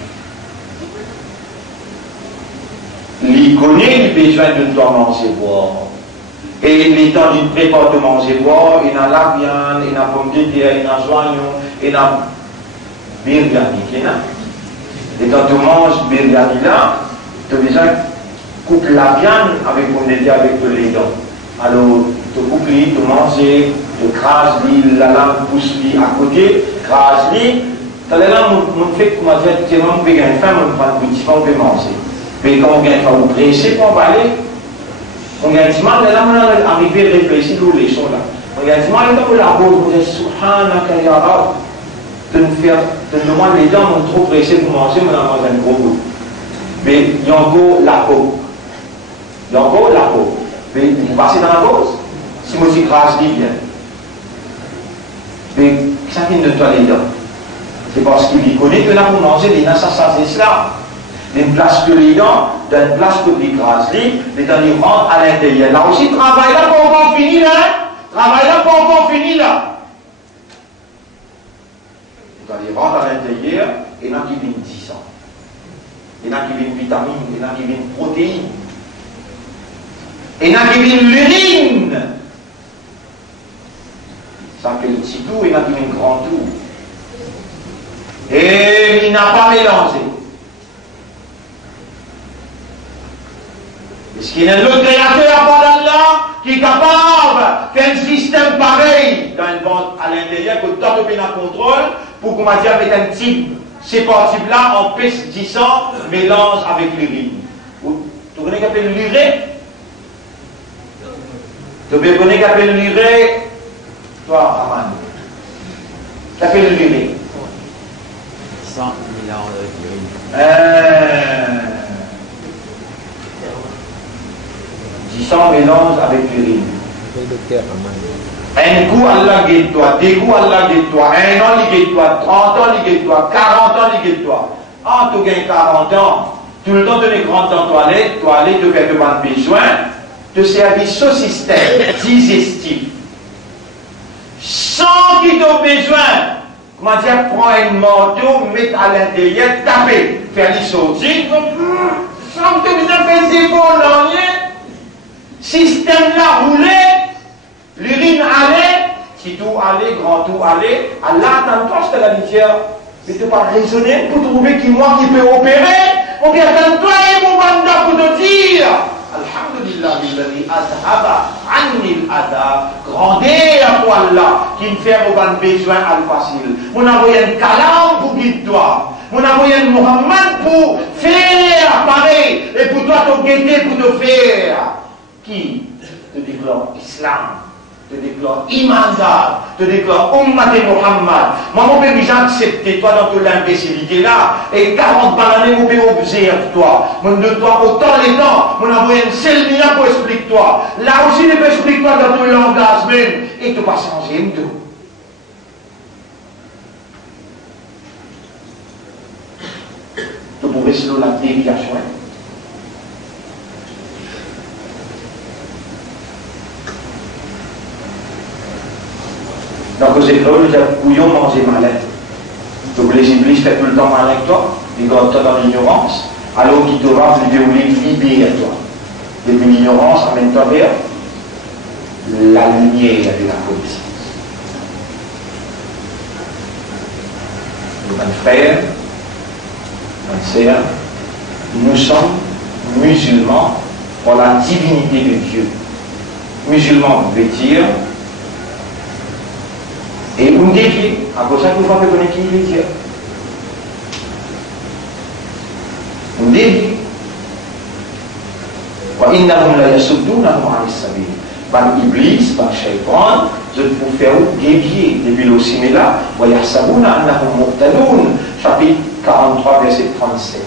Il connaît le besoin de toi manger boire. Et les temps il prépare de manger boire, il y a la viande, il y a la pomme de terre, il y a la joignon, il y a la biryani. Et quand tu manges biryani là, tu as besoin de couper la viande avec pomme de terre, avec les dents. Alors, tu coupes, tu manges, tu crases, la langue pousse à côté, crase. Tu as là, on fait comme on dit, on peut gagner faim, on prend un petit peu, on peut manger. Mais quand on gagne faim, on presse pour aller. On gagne du mal, là, on est arrivé à réfléchir sur les choses là. On gagne du mal, là, on la pose, on dit, Subhanaka ya Rab, de nous faire, de nous demander les dents, on est trop pressés pour manger, on a mangé un gros bout. Mais il y a encore la peau. Il y a encore la peau. Mais vous passez dans la pause. Si moi je grâce, dis bien. Mais ça vient de toi les dents. C'est parce qu'il connaît que là, pour manger, il y a ça, c'est cela. Une place que les dents, dans une place que les grâces, les dents, ils rentrent à l'intérieur. Là aussi, travail là, pas encore fini là. Travail là, pas encore fini là. Les dents, ils rentrent à l'intérieur, et il y en a qui viennent 10 ans. Il y en a qui viennent vitamines, il y en a qui viennent protéines. Il y en a qui viennent l'urine. Ça fait le petit tour, il y en a qui viennent grand tour. Et il n'a pas mélangé. Est-ce qu'il y a un autre créateur à part d'Allah qui est capable de faire un système pareil dans une bande à l'intérieur que tant de peine à contrôle pour qu'on va dire avec un type, ces particles-là en pesticide mélange avec l'urine. Tu connais qu'appelle l'urée? Tu connais qu'appelle l'urée? Toi, Aman. Qu'appelle l'urée? 100 mélanges avec l'urine. 100 mélange avec l'urine. Un coup Allah guide toi, deux coups Allah guide toi, un an il guide toi, 30 ans il guide toi, 40 ans il guide toi. Ah, tu gagnes 40 ans, tout le temps donner grand temps toilette, de faire de bonnes besoins, de service ce système digestif. Sans qu'il ait besoin, comment dire, prendre un marteau, mettre à l'intérieur, taper, faire les sorties, sans que vous avez des bons rien. Système là roulé, l'urine allait, si tout allait, grand tout allait, Allah attends-toi, je te la dis, mais tu pas raisonner pour trouver qui moi qui peut opérer, ou bien attends-toi et mon mandat pour te dire, Alhamdulillah, alladhi azhaba anni al-adha, grandeur pour Allah, qui me fait mon besoin al facile. Mon envoyé un calam pour guider toi. Mon envoyé un Muhammad pour faire pareil, et pour toi te guider pour te faire. Qui te déclare Islam, te déclare Imandar, te déclare Ummat et Muhammad. Moi, mon père, j'accepte toi dans toute l'imbécilité là, et 40 balles, mon père, observe toi. Mon de toi, autant les temps, mon envoyé un seul milliard pour expliquer toi. Là aussi, il peut expliquer toi dans tout le langage même, et tu pas changer un tout. Tu pouvais se la déviation. Donc, aux écoles, vous avez bouillon manger malin. Donc, les iblis font tout le temps malin avec toi, ils gardent toi dans l'ignorance, alors qu'ils te rendent les libérer toi. Depuis l'ignorance, amène-toi vers la lumière de la connaissance. Mes frères, mes sœurs, nous sommes musulmans pour la divinité de Dieu. Musulmans veut dire et on dévie, à cause de ça, il faut connaître qui est Dieu. On dévie. وَإِنَّهُمْ لَيَسُدُّونَهُمْ عَنِ السَّبِيلِ. Par Iblis, par Shaitan, je peux faire dévier depuis le simila. وَيَحْسَبُونَ أَنَّهُمْ مُهْتَدُونَ. Chapitre 43, verset 37.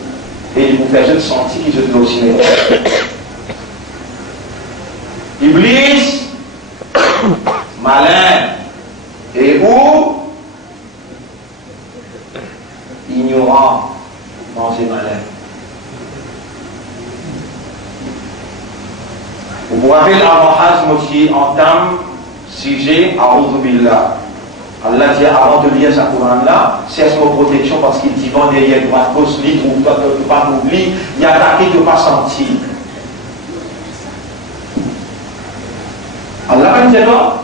Et il vous fait je sentir qu'ils sont aussi Iblis, malin. Et où ignorant, manger malin. Vous vous rappelez avant Hazm qui entame sujet A'udhu Billah. Allah dit avant de lire sa Coran là, cherche vos protections parce qu'il dit vend derrière droite, gauche, lit, trouve-toi, tu ne pas t'oublier, il y a attaqué, tu ne pas sentir. Allah va dire quoi?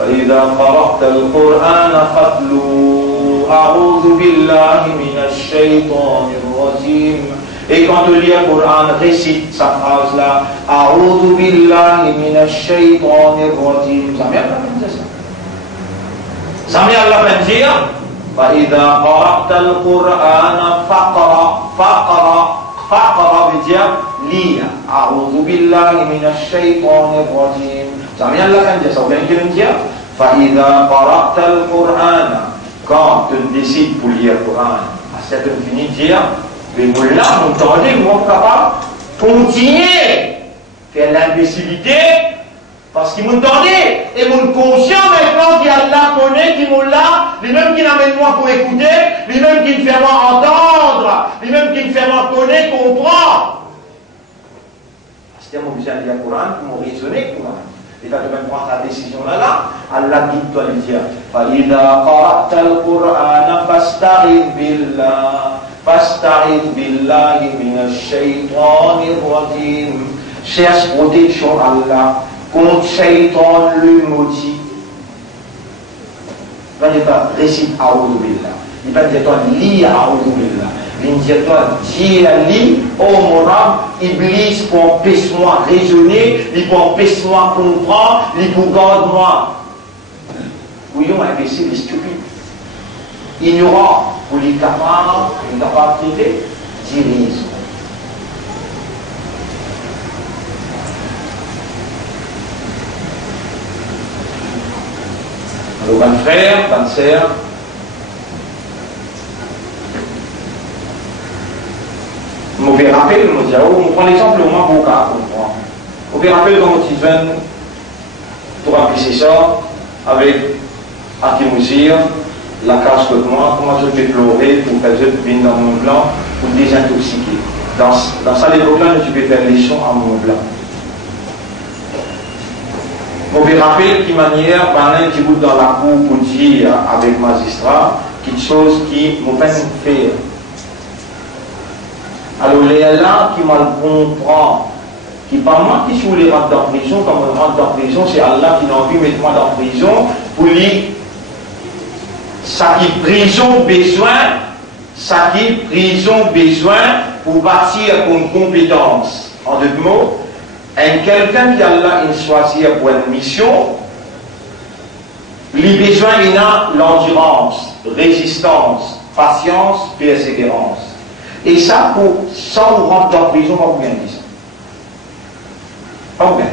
فإذا قرأت القرآن فاتلو أعوذ بالله من الشيطان الرجيم. Et quand tu lis le Coran, récite sa phrase là, أعوذ بالله من الشيطان الرجيم. Ça vient pas dire ça. Ça vient Allah dire فإذا قرأت القرآن فقرأ veut dire lis. أعوذ بالله من الشيطان الرجيم. Ça vient Allah dire ça. Vous voulez dire فإذا قرأت القرآن. Quand tu décides pour lire le Coran, à cette fini dire les mollahs ont entendu, ils vont capables de continuer faire l'imbécilité parce qu'ils m'ont entendu et m'ont conscient maintenant qu'Allah connaît, qui m'ont là, les mêmes qui n'amènent moi pour écouter, les mêmes qui me font moi entendre, les mêmes qui me font moi connaître, comprendre. C'est-à-dire, mon besoin de lire le Coran, pour me raisonner le Coran. Et là, tu vas prendre ta décision là, Allah dit toi le dire. فَإِذَا قَرَأْتَ الْقُرْآنَ فَاسْتَعِذْ بِاللَّهِ مِنَ الشَّيْطَانِ الرَّجِيمِ. Cherche protection Allah contre Shaitan le maudit. Il va dire toi, récite A'udhu Billah. Il va dire toi, lis A'udhu Billah. Il va dire toi, dis lis, oh mon âme, Iblis pour empêcher moi raisonner, il pour empêcher moi comprendre, il pour garder moi. Bouillon imbécile et stupide. Ignorant, pour les capables, d'incapacité, dirige. Alors, bon frère, bonne sœur, je me rappelle, je me dis, on prend l'exemple au moins pour cas, on me rappelle quand tu viens pour appliquer ça avec Akimousir, la casse de moi, comment je peux pleurer pour faire je vienne dans mon plan pour désintoxiquer. Dans cette époque-là, tu peux faire les sons en mot blanc. On peut rappeler de manière, pendant que vous dans la cour pour dire avec magistrat, quelque chose qui m'a pas faire. Alors, les là qui mal comprend, qui pas moi qui suis les rentrer en prison, comme on rentre en prison, c'est Allah qui n'a envie de mettre moi en prison pour lui. Ça qui prison besoin, ça qui prison besoin pour bâtir une compétence. En deux mots, quelqu'un qui Allah a choisi pour une mission, les besoins il a l'endurance, résistance, patience, persévérance. Et ça, pour sans rentrer en prison, on va bien dire ça. Pas bien.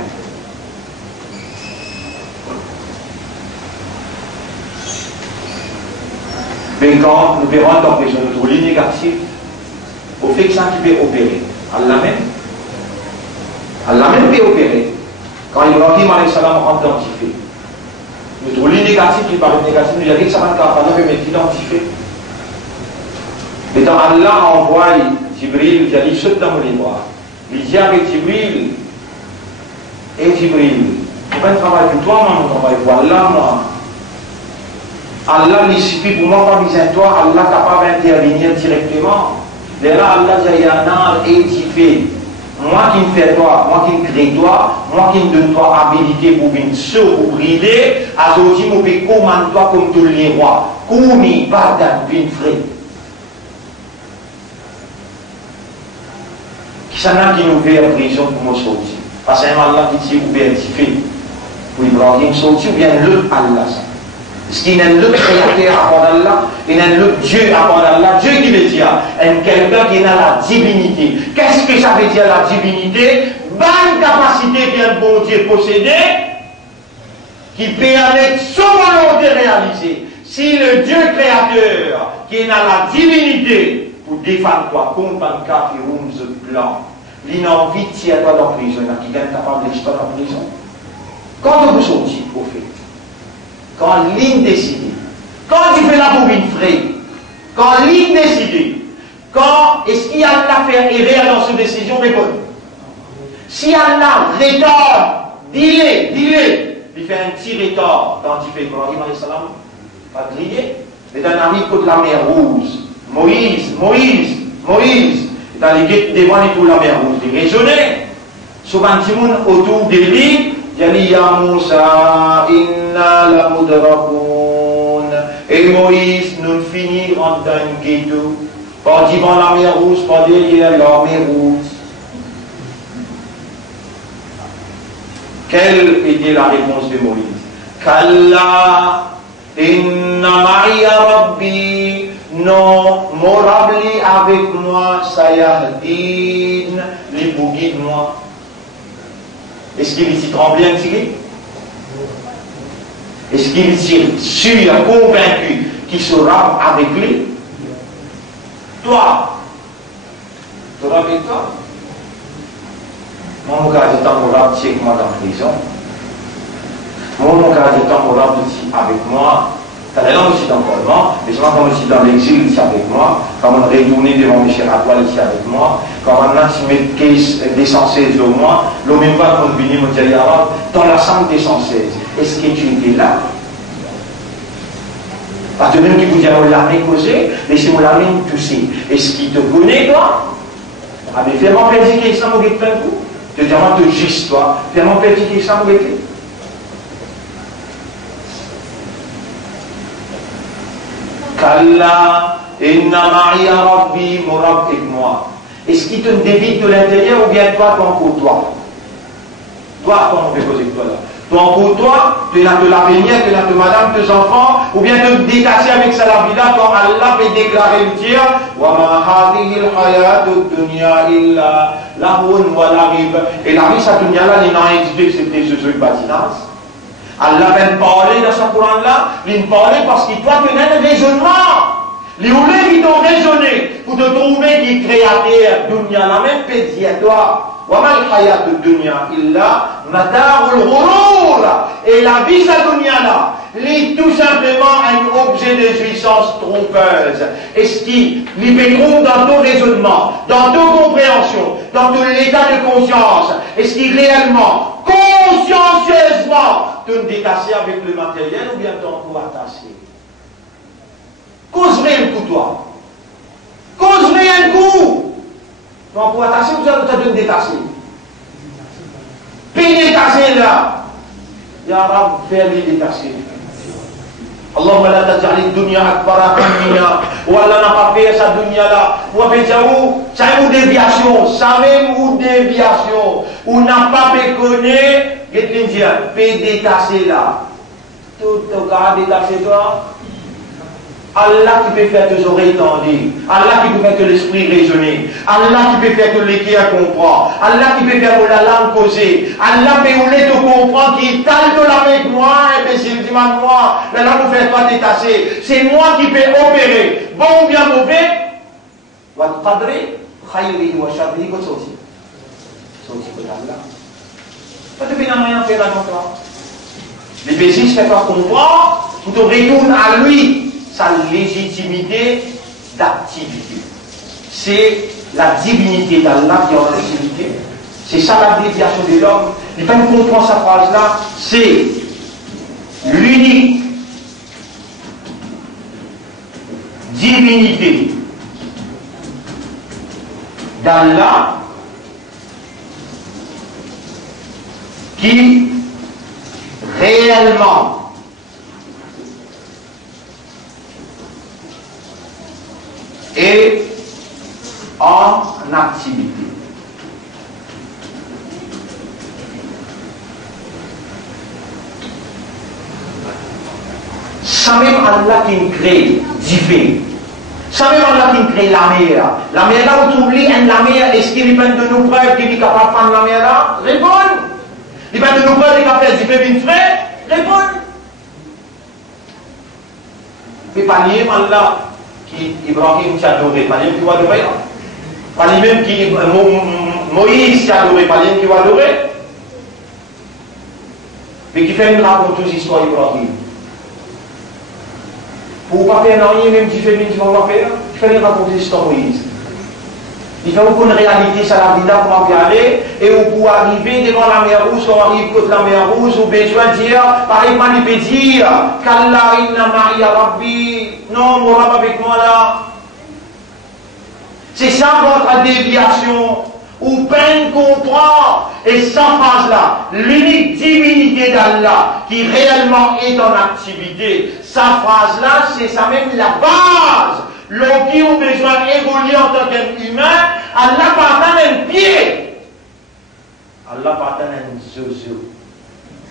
Mais quand nous verrons en prison, nous trouvons négatif, au fait que ça qui peut opérer. Allah même peut opérer. Quand Ibrahim alayhi salam rentre dans le fait. Nous trouvons négatif, qui paraît négatif, nous disons que ça va être identifié. Et dans Allah envoie Jibril, il dit saute dans mon livre. Il dit avec Jibril, et Jibril, on va travailler pour toi, on travaille pour Allah, moi. Allah, il suffit pour moi, pas besoin de toi, Allah est capable d'intervenir directement. Et là, Allah dit, il y a un et tu fais. Moi qui me fais toi, moi qui me crée toi, moi qui me donne toi habilité pour une seule, pour brider, à ce moment où je commande toi comme tous les rois. Comme il va dans une frère. Qui s'en a qui nous fait en prison pour me sortir? Parce que c'est Allah qui dit, ou bien tu fais. Pour Ibrahim sortir, ou bien l'autre Allah. Parce qu'il y a un autre créateur avant Allah, il y a un autre Dieu avant Allah. Dieu qui veut dire, quelqu'un qui a la divinité. Qu'est-ce que ça veut dire la divinité? Bonne capacité bien bon Dieu posséder, qui permet son volonté réaliser. Si le Dieu créateur, qui a la divinité, pour défendre toi contre un kafiroun de blanc, il a envie de tirer toi dans la prison, il est capable de l'histoire dans la prison. Quand vous sortez, au fait, quand l'île décide, quand tu fais la bourrine frais, quand l'île décide, quand est-ce qu'il y a à faire erreur dans cette décision, répondez. Si Allah rétorque, dis-le, il fait un petit retard quand il fait Ibrahim alayhi salam, pas griller, et dans la rive de la mer Rouge, Moïse, dans les guettes devant les la mer Rouge, il raisonnait, souvent tout le monde autour de lui, il dit Ya Moussa, inna la mudrakoun. Et Moïse, nous finirons dans un ghetto. Pas devant la mer Rouge, pas derrière la mer Rouge. Quelle était la réponse de Moïse? Kalla, inna ma'iya rabbi. Non, mon rabbi avec moi, sayahdin, les bouguis de moi. Est-ce qu'il est tremblant un petit? Est-ce qu'il est sûr, convaincu qu'il sera avec lui? Toi, tu seras avec toi? Mon cas de temps, mon rab, c'est avec moi dans la prison. Mon cas de temps, mon rab, avec moi. T'as raison aussi dans le Parlement, mais souvent quand je suis dans l'exil, il est avec moi. Quand on est retourné devant M. Radoual, il est avec moi. Quand on a met caisse des 116 au moins, le même fois qu'on est venu me dire, dans la chambre des 116, est-ce que tu étais là? Parce que même qui vous dit, on l'a causé, laissez-moi la main tousser. Est-ce qu'il te connaît, toi? Ah, mais fais-moi pratiquer ça, mon gars, plein de coups. Je te dis, moi, te giste, toi. Fais-moi pratiquer ça, mon gars. Kalla, inna ma'iya rabbi, mon rab avec moi. Est-ce qu'il te débite de l'intérieur ou bien toi, ton côtoie? Toi, comment on fait poser toi là? Ton côtoie, tu as de l'avenir, tu as de madame, tes enfants, ou bien te détacher avec sa labida quand Allah peut déclarer le tir. Wa ma hadhihi al-hayatu dunya illa lahun wa larib. Et la vie, sa dunya là, il n'a rien dit que c'était ce truc batinance. Allah vient parler dans ce Coran-là, il parle parce qu'il doit tenir un raisonnement. Les oulés qui t'ont raisonné pour te trouver qui créateur dunya, la même pédie à toi. Wa mal hayat dunya illa mata'ul ghurur. Et la vie sa dunya là, est tout simplement un objet de jouissance trompeuse. Et ce qui nous trompe dans ton raisonnement, dans ton compréhension, dans ton état de conscience, et ce qui réellement, consciencieusement, te détasser avec le matériel ou bien t'en pour attacher. Cause rien pour toi. Cause rien coup. T'en pour attacher ou tu te détasser. Puis détasser là. Ya Rab, fais-les détacher. Allahumma la taj'al dunya akbara hammina. Ou Allah n'a pas fait sa dunya là. Ou après ça une déviation, ça même une déviation. Ou n'a pas fait connaître, qu'est-ce qu'il fait détacher là. Tout le cas détacher toi. Allah qui peut faire tes oreilles tendues, Allah qui peut faire que l'esprit raisonner, Allah qui peut faire que les cœurs comprennent, Allah qui peut faire que la langue causer, Allah peut te comprendre qui t'a avec moi, imbécile, dis-moi moi, la langue ne fait pas détacher, c'est moi qui peux opérer, bon ou bien mauvais, wa qadri khayrihi wa sharrihi ko sauti ko Allah. Pas de bien rien faire là donc là. L'imbécile se fait pas comprendre, tu te retournes à lui. Sa légitimité d'activité. C'est la divinité d'Allah qui est en activité. C'est ça la déviation de l'homme. Il faut comprendre sa phrase-là. C'est l'unique divinité d'Allah qui réellement et en activité. C'est même Allah qui crée divin. C'est même Allah qui crée la mer. La mer là où tu oublies, la mer, est-ce qu'il dépend de nous preuves qu'il est capable de faire la mer là? Réponds. Il dépend de nous preuves qu'il est capable de faire une frère? Réponds. Mais pas lié, Allah. Qui Ibrahim s'est adoré, pas lui qui va adorer. Pas lui même qui Moïse s'est adoré, pas lui qui va adorer. Mais qui fait une raconte aux histoires Ibrahim. Pour pas faire rien, même si tu fais une faire, tu fais une raconte aux histoires Moïse. Il fait aucune réalité, ça la vie là pour en aller, et pour arriver devant la mer Rouge, on arrive contre la mer Rouge, ou besoin de dire, pareil, il peut dire, Kalla inna ma'iya rabbi, non, mon rab avec moi là. C'est ça votre déviation, ou peine comprend, et cette phrase-là, l'unique divinité d'Allah, qui réellement est en activité, sa phrase-là, c'est ça même la base. L'homme qui a besoin d'évoluer en tant qu'humain, Allah partage un pied. Allah partage un zozo.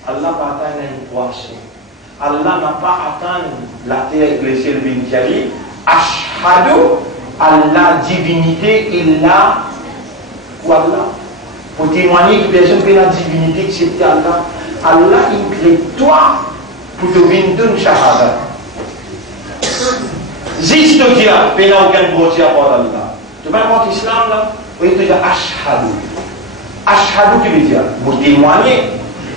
Allah partage un poisson. Allah n'a pas atteint la terre ecclésiale Bintiali. Ashhadu, Allah, divinité, il l'a. Voilà. Pour témoigner que personne que la divinité, c'est Allah. Allah, il crée toi pour te venir d'une shahada. Juste dire, il n'y a aucun gros à part d'Allah. Tu vas voir l'islam là, oui, tu dis Ashhadu. Ashhadu, tu veux dire, pour témoigner.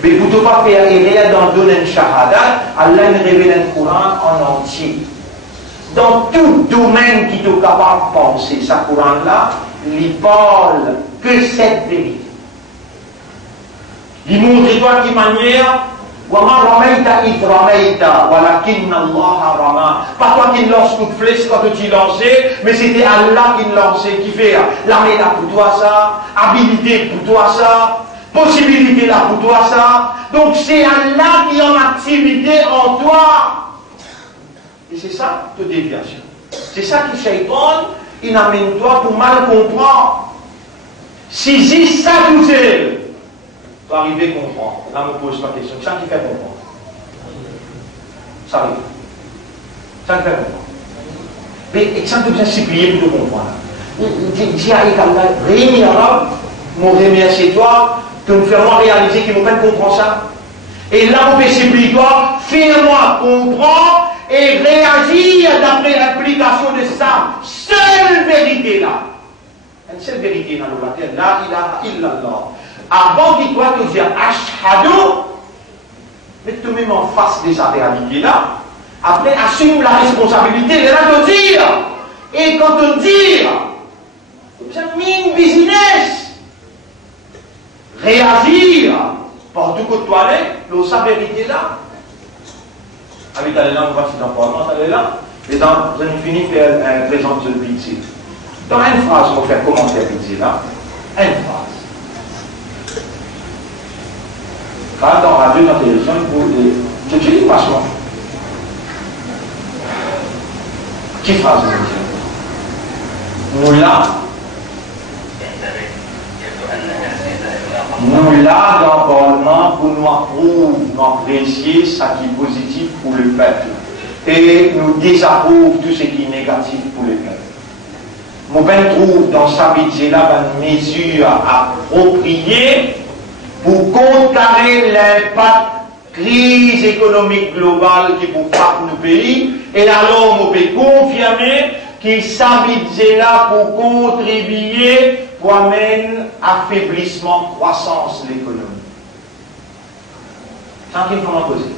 Mais pour ne pas faire erreur dans donner une shahada, Allah révèle le Coran en entier. Dans tout domaine qui est capable de penser, ce Coran-là, il parle que cette vérité. Il montre toi qui manière. وَمَا رَمَيْتَ إِذْ رَمَيْتَ وَلَكِنَّ اللَّهَ رَمَى. Pas toi qui lance coup de flèche quand tu lançais, mais c'était Allah qui lançait, qui fait l'armée là pour toi ça, habilité pour toi ça, possibilité là pour toi ça. Donc c'est Allah qui est en activité en toi. Et c'est ça, toute déviation. C'est ça qui shaitan, il amène toi pour mal comprendre. Si ça tout est, tu arrives à comprendre. Là, on me pose pas question. Ça qui fait comprendre. Ça arrive. Ça qui fait comprendre. Mais ça te besoin de supplier pour te comprendre. Dis à Allah, réunis arabe, mon remercie toi, de me faire moi réaliser qu'il me fait comprendre ça. Et là, on peut supplier toi, fais-moi comprendre et réagir d'après l'application de ça. Seule vérité là. Une seule vérité dans le terre. La ilaha illallah. Avant qu'il doit te dire Ashhadu, Mettez même en face de sa réalité-là. Après, assume la responsabilité de la dire. Et quand on dit, c'est un business. Réagir partout que tu allais, sa vérité-là. Avec la langue, voici dans le parlement, elle est là. Et dans une finie, elle présente le pizza. Dans une phrase, on va faire commenter la pizza là. Une phrase. Quand dans radio, dans la télévision, je te dis franchement. Qui phrase nous là, nous là dans le Parlement pour nous approuver, nous apprécier ce qui est positif pour le peuple et nous désapprouve tout ce qui est négatif pour le peuple. Nous trouve dans sa budget-là une mesure appropriée pour contrer l'impact crise économique globale qui pour frappe nos pays et alors on peut confirmer qu'il s'habille là pour contribuer pour amener affaiblissement, croissance de l'économie. Sans qu'il faut m'en poser.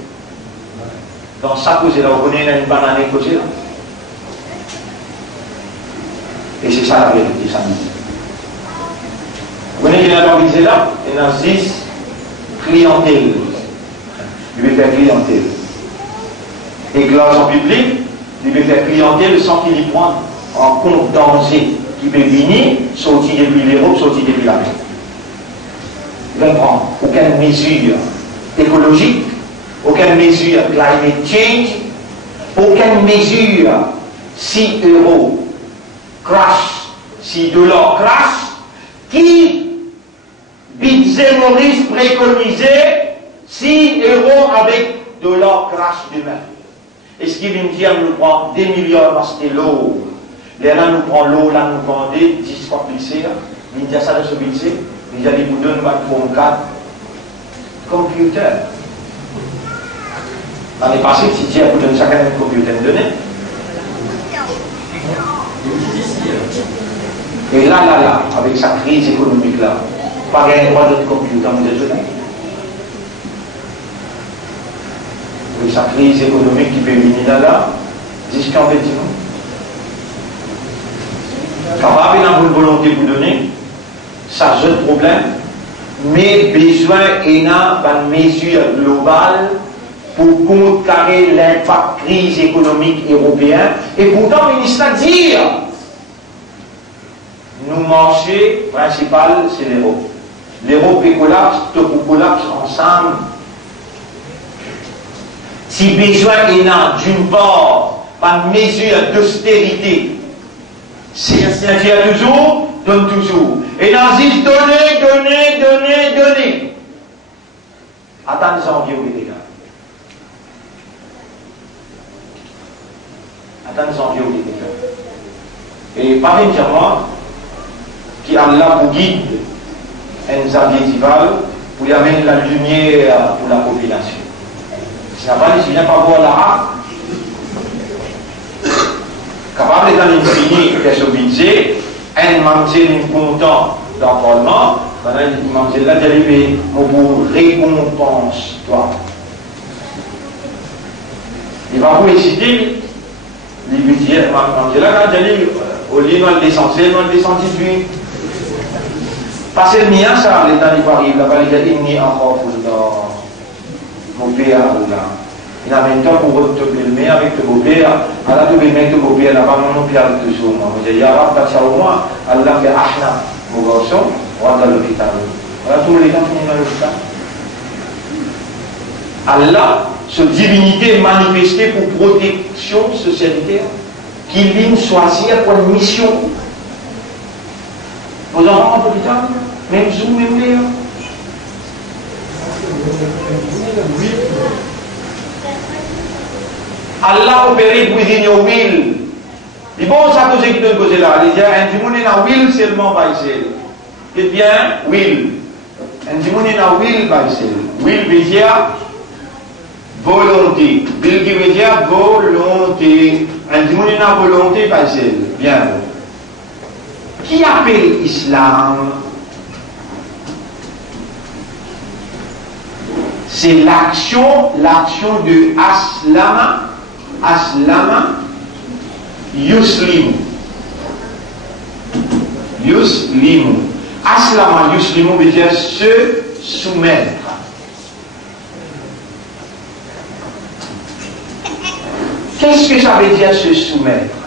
Dans sa cause-là, vous connaissez une banane côté là. Et c'est ça la vérité, ça dit. Vous connaissez qu'il y a dans là, il y a 10 clientèles. Il veut faire clientèle. Et grâce au public, il veut faire clientèle sans qu'il y prenne en compte danger qui peut venir, sortir depuis l'Europe, sortir depuis l'Amérique. Il ne prend aucune mesure écologique, aucune mesure climate change, aucune mesure si euro crash, si dollar crash, qui budget Maurice préconisait 6 euros avec dollar crash demain. Et ce qui vient me dire, nous prend 2 milliards parce que l'eau. Là, nous prend l'eau, là, nous vendons 10 fois plus. Il dit ça de ce budget. Il a dit, vous donnez un 4 computer. L'année passée, si tu as donné chacun un computer donné. Et là, avec sa crise économique là, pas gagner droit de computer, vous êtes donné. Avec sa crise économique qui peut venir là, jusqu'en bâtiment. Capable d'avoir une volonté pour donner, ça c'est le problème, mais besoin d'une mesure globale pour contrer l'impact crise économique européen. Et pourtant, le ministre a dit, nos marchés principal, c'est l'Europe. L'Europe collapse, tout collapse ensemble. Si besoin est d'une part, par mesure d'austérité, c'est toujours, donne toujours. Et dans dit donner. Attendez janvier ou les gars. Attendez janvier ou les gars. Et particulièrement, qui a là pour guide un Zadival pour y amener la lumière pour la population. Si la valise ne vient pas voir l'arabe, capable d'être infini de ce budget, un manger content dans le Parlement, maintenant il manger là, j'arrive pour récompense toi. Il va vous hésiter, les budgets, manger là, quand j'arrive, au lieu de descendre 18. Parce que le mien, ça, l'état du Paris, la validité, il n'y a encore dans mon père là. Il a même temps pour te filmer avec le beau-père. Allah te filmer avec le beau-père, là-bas, mon père toujours. Il y a un pas ça au moins. Allah fait ahna, mon garçon, on va dans l'hôpital. Voilà, tous les gens finissent dans l'hôpital. Allah, cette divinité manifestée pour protection sociétaire, qu'il vient choisir pour une mission. Vos enfants en l'hôpital, même vous, même les. Allah opère within your will. Il bon ça cause qui donne cause là. Il dit un dimoni na will seulement by cell. Et bien will. Un dimoni na will by cell. Will veut dire volonté. Will qui veut dire volonté. Un dimoni na volonté by cell. Bien. Qui appelle islam? c'est l'action de aslama, yuslimu. Aslama yuslimu veut dire se soumettre. Qu'est-ce que ça veut dire se soumettre?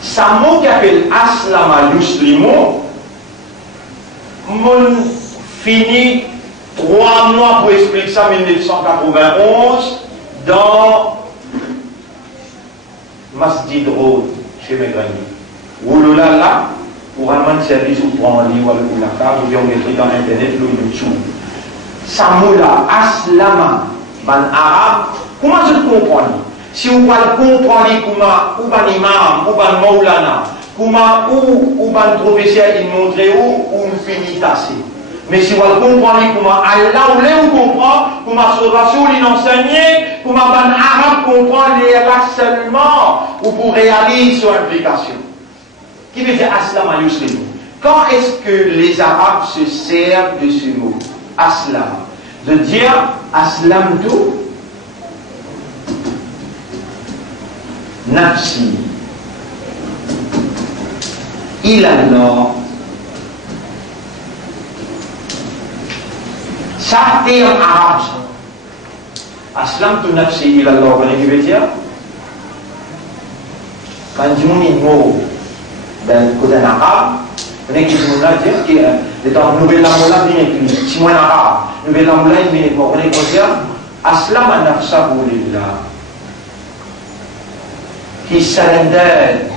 Ça mot qui appelle aslama yuslimu, mon fini 3 mois pour expliquer ça, 1991, dans Masjid Road, chez Megrani. Ouloulala, pour un service ou pour un livre ou la carte, ou bien on écrit dans Internet, le YouTube. Ça mot là, aslama, ban arabe, comment je comprends? Si vous pouvez comprendre comment, ou ban imam, ou ban maulana, comment, ou ban professeur, il montre où on finit assez. Mais si vous comprenez comment Allah vous comprend, comment Sorasoul il enseigne, comment ban arabe comprend les là seulement, ou pour réaliser son implication. Qui veut dire Aslama Yuslimu? Quand est-ce que les Arabes se servent de ce mot? Aslam. De dire Aslamtu Nafsi Ilallah. Ça, terme arabe, ça. Aslamtu nafsi ilallah, vous voyez ce que veut dire? Quand je dis un mot dans le côté arabe, vous voyez ce que je veux dire? Que dans la nouvelle lamoula, il y a si moi en arabe, nouvelle lamoula, il y a vous voyez ce que je veux dire? Aslama nafsahu lillah. He surrendered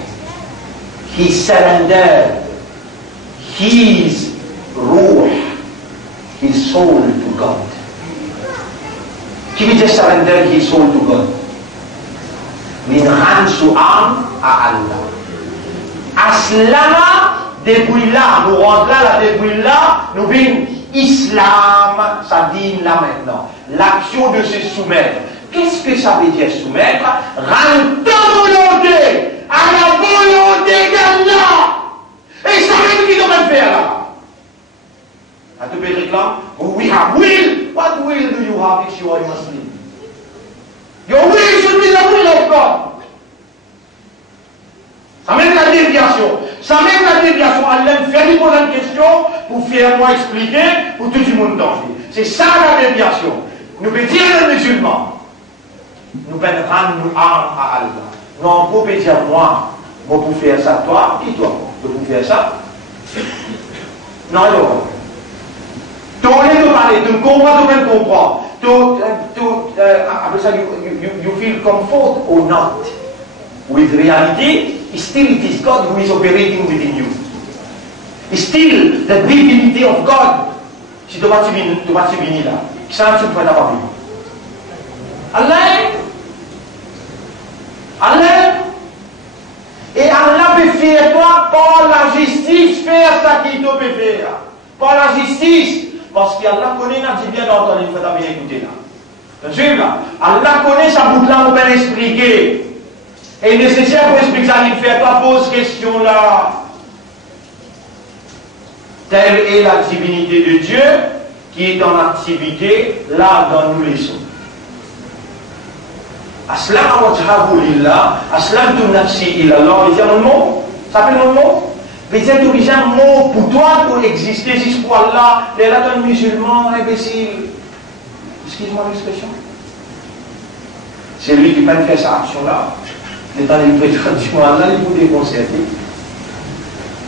his ruh, his soul to God. Qui veut dire surrender his soul to God? Min ransu am à Allah. Aslama, depuis là, nous rentrons là, depuis là, nous venons islam, ça dit là maintenant. L'action de se soumettre. Qu'est-ce que ça veut dire soumettre? Rendre volonté à la volonté d'Allah. Et ça veut dire qu'il doit faire là. À tout le réclame, we have will. What will do you have if you are a Muslim? Your will should be the will of God. Ça mène la déviation. Ça mène la déviation. Allah me fait répondre à une question pour faire moi expliquer pour tout le monde danger. C'est ça la déviation. Nous pouvons dire les musulmans. Nous pouvons rendre nous armes à Allah. Non, vous pouvez dire moi, vous pouvez faire ça, toi, et toi, vous pouvez faire ça. Non, non. Tu veux parler, tu comprends, tu veux comprendre. Après ça, you feel comfort or not with reality. Still, it is God who is operating within you. Still, the divinity of God. Si tu vas venir là, ça, tu ne peux pas venir. Allah, et Allah peut faire toi par la justice, faire ça qu'il te peut faire. Par la justice. Parce qu'Allah connaît, n'a dit bien entendu, il faut bien écouter là. Bien sûr là. Allah connaît sa boucle là, on peut l'expliquer. Et nécessaire pour expliquer ça, il fait pas pose question là. Telle est la divinité de Dieu qui est en activité là dans nous les sommes. Aslam wajhahu lillah, aslamtu nafsi ilallah. Il y a un mot, ça s'appelle un mot. Mais c'est obligé un mot pour toi pour exister jusqu'à Allah. Les là, un musulman imbécile. Excuse-moi l'expression. C'est lui qui peut faire cette action-là. L'état du président du Allah, il faut déconcerter.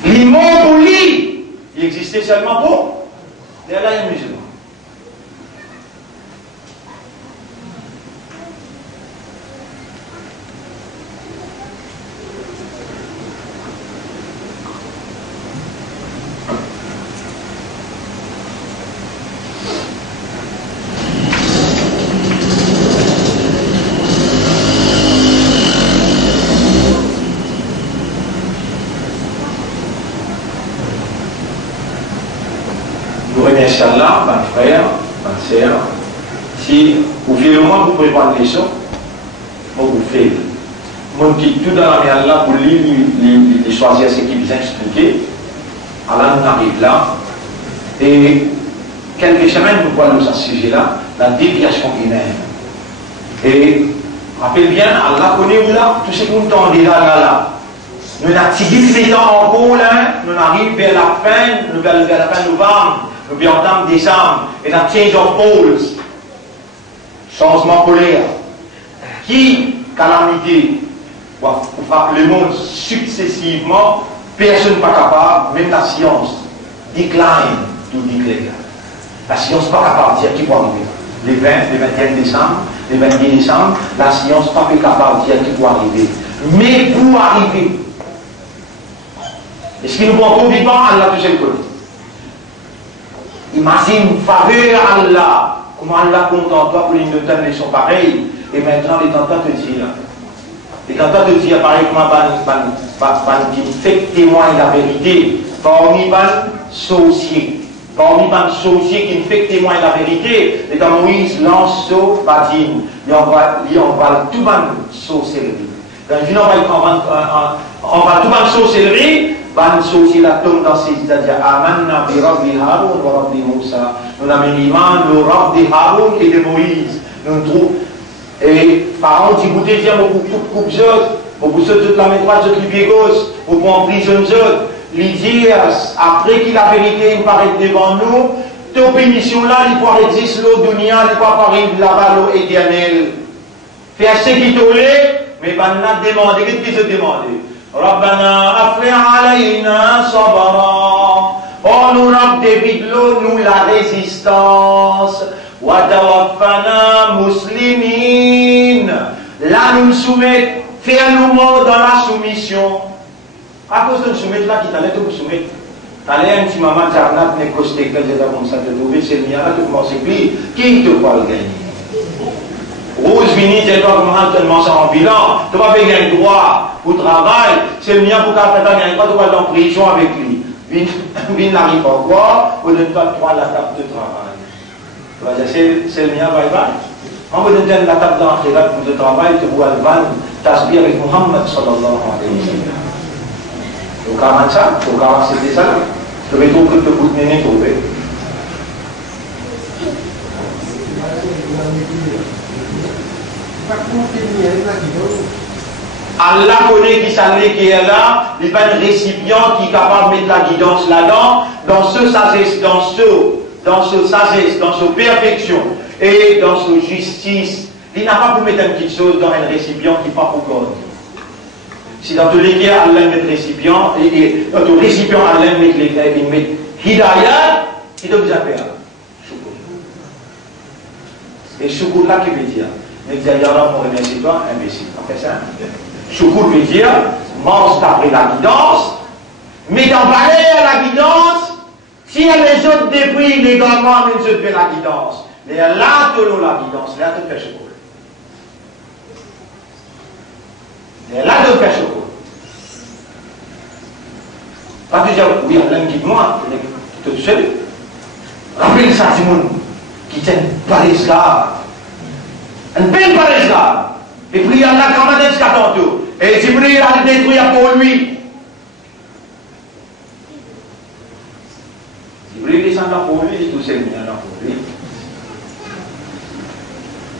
L'imam pour lui, il existait seulement pour les là, un musulman. Inch'Allah, mon frère, ma soeur, si vous voulez le moins vous pouvez prendre les choses, vous faites. Mon qui tout dans la mer là pour lui choisir ce qui vous expliquer. Allah nous arrive là et quelques semaines, nous parlons de ce sujet-là, la déviation humaine. Et, rappelez bien, Allah connaît où là, tout ce que nous entendons là. Nous avons tiré en cours là, nous arrivons vers la fin, vers la fin novembre, nous entendons décembre, et la change of poles, changement polaire, qui, calamité, pour faire le monde successivement, personne n'est pas capable, même la science, decline to declare. La science n'est pas capable de dire qui peut arriver. Les 20, les 21 décembre, les 22 décembre, la science n'est pas capable de dire qui peut arriver. Mais pour arriver, est-ce qu'il nous prend tout vivant, Allah tout seul connaît. Imagine, faveur Allah, comment Allah contente toi pour les notables ils sont pareils, et maintenant les tentats te disent, les tentats te disent, pareil, comment qui fait témoin la vérité, parmi les sorciers, qui ne fait témoin la vérité, et quand Moïse lance ce badine, il envoie tout le sorcellerie. Quand il envoie tout le sorcellerie, ban sorcier la tombe dans ses c'est-à-dire Amanna bi Rabbi Haroun wa Rabbi Moussa. Nous avons l'iman, le Rabbi Haroun et de Moïse. Nous trouvons. Et par exemple, si vous dites, vous coupe vous sautez la main droite, vous pied gauche, vous pouvez en prison, l'idée, après que la vérité paraît devant nous, toute pénition là, il pourra exister l'eau dunia, il pourra apparaître là-bas l'eau éternelle. Faire ce qui t'aurait, mais pas demander, qu'est-ce qu'il se demande? Rabbana afri alayna sabara. Oh, nous rab débite l'eau, nous la résistance. Wa tawaffana muslimin. Là, nous nous soumettons, faire-nous mort dans la soumission. À cause de nous soumettre là, qui t'allait te vous soumettre. T'allais un petit maman, t'arnaque, n'est costé, quand j'ai comme ça te trouver, c'est le mien là, tu commences à puis, qui te parle gagner? Rose Vini, tu dois commencer en bilan, tu vas payer un droit au travail, c'est le mien pour qu'à faire un droit, tu vas aller en prison avec lui. Vini n'arrive pas quoi, on ne donne pas droit à la table de travail. Tu vas dire, c'est le mien, bye bye. On vous donne la table d'entrée là pour le travail, tu vois le van, tasbih avec Muhammad sallallahu alayhi wa sallam. Au 45, au 47 ça, je vais trouver que tu peux te trouver. Allah connaît qui s'allait qui est là, il n'y a pas un récipient qui est capable de mettre la guidance là-dedans, dans ce sagesse, dans ce perfection et dans ce justice. Il n'a pas pour mettre une petite chose dans un récipient qui n'est pas pour code. Si dans tous les cas, Allah met le récipient, et dans le récipient, Allah met hidayat, il doit vous appeler Shukr. Et Shukr là qui veut dire, mais il dit, Allah, mon remercie toi, imbécile. Après ça, Shukr veut dire, mange d'après la guidance, mais dans la guidance, s'il y a les autres débris, les gamins, ils se fait la guidance. Mais là, tu as la guidance, là, tu fais Shukr. Et là, de faire chocolat. Pas de dire, oui, Allah me guide-moi, tout seul. Rappelez ça, du monde qui tient par les esclaves. Un bel par les esclaves. Et puis Allah commande jusqu'à tantôt. Et Jibril a détruit pour lui. Jibril descend pour lui, tout seul, il y en a pour lui.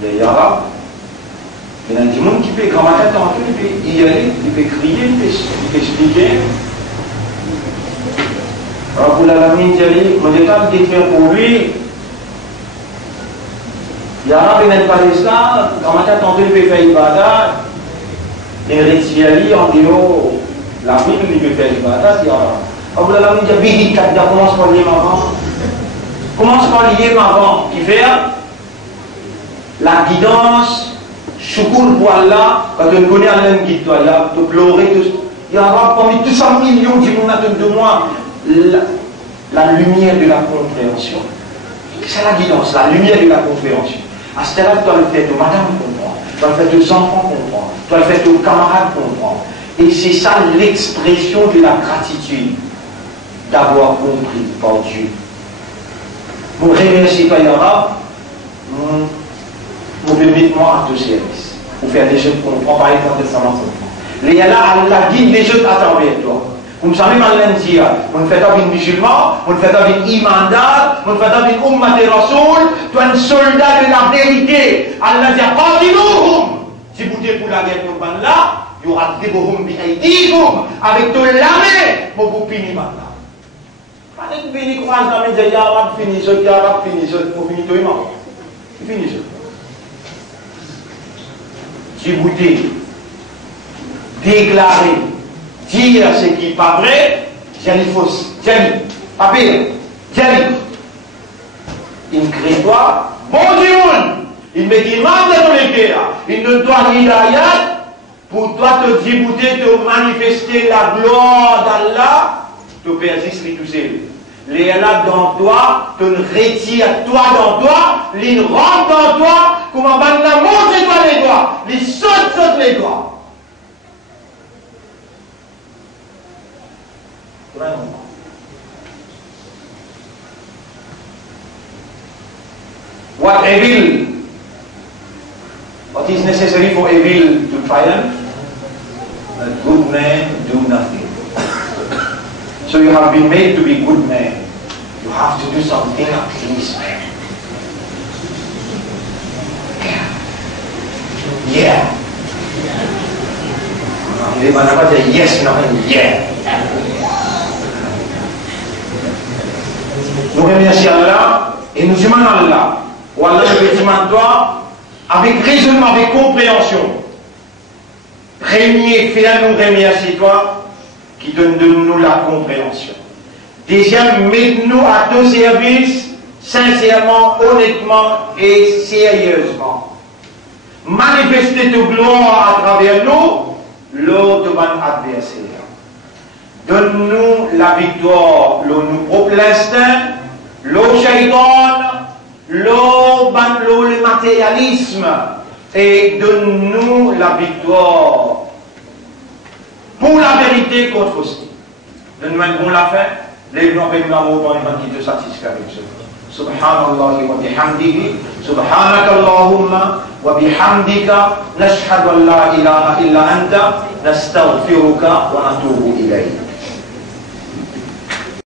Il y a Arabes. Il y a du monde qui peut grammater tantôt, il peut y aller, il peut crier, il peut expliquer. Rabbul Alamin dit, mon État détruire pour lui. Il y a un Palestin, grammater tantôt, il peut faire ibadat. Il retire en disant, la Bible, il peut faire ibadat. Rabbul Alamin dit, vite, commence par lire avant. Commence par lire avant, qui fait la guidance. Shukr pour Allah, quand on connaît Allah qui guide toi là, tu pleurer, il y aura parmi 200 millions de monde de moi la lumière de la compréhension. C'est la guidance, la lumière de la compréhension. À ce là tu dois le faire aux madames comprendre, tu dois le faire aux enfants comprendre, tu dois le faire aux camarades comprendre. Et c'est ça l'expression de la gratitude d'avoir compris par Dieu. Mon remercie pas Yara, vous me mettez moi à tout service. Vous faire des choses qu'on comprend, par exemple, ça m'en comprend. Les là, Allah guide les choses à travers toi. Comme ça même Allah dit, on fait avec musulman, on fait avec imandat, on fait avec ummat et rasoul, tu es un soldat de la vérité. Allah dit, qatiluhum. Si vous êtes pour la guerre pour là, il y aura des bohum bi aidikum, avec tout la main, pour vous punir là. Pas de venir croiser dans mes arabes, fini ce, pour finir tout le monde. Fini ce. Si vous êtes déclaré, dire ce qui n'est pas vrai, j'allais fausse, j'allais, pas pire, j'allais. Il crée toi, bon Dieu, il me dit, dans les guerres, il ne doit l'hidayat pour toi te débouter, te manifester la gloire d'Allah, te persiste les tout seul. Les Allah dans toi, te retire toi dans toi, les rentre dans toi, comment maintenant monte toi les doigts, les saute les doigts. What evil? What is necessary for evil to triumph? A good man do nothing. So you have been made to be good man. You have to do something at least, man. Yeah. Il mana pas dire yes, non, yeah. Nous remercions Allah et nous demandons Allah. Ou Allah nous demande toi avec raisonnement, avec compréhension. Fais-nous remercier toi qui donne-nous la compréhension. Deuxième, mets-nous à ton service sincèrement, honnêtement et sérieusement. Manifester ta gloire à travers nous, l'autre de notre adversaire. Donne-nous la victoire, nous propre l'instinct, le shaitan, le matérialisme, et donne-nous la victoire pour la vérité contre aussi. Donne-nous un bon la fin, lève-nous avec l'amour pour une qui te satisfait avec ça. Subhanallah wa bihamdihi, subhanaka Allahumma wa bihamdika, nashhadu an la ilaha illa anta, nastaghfiruka wa natubu ilayk.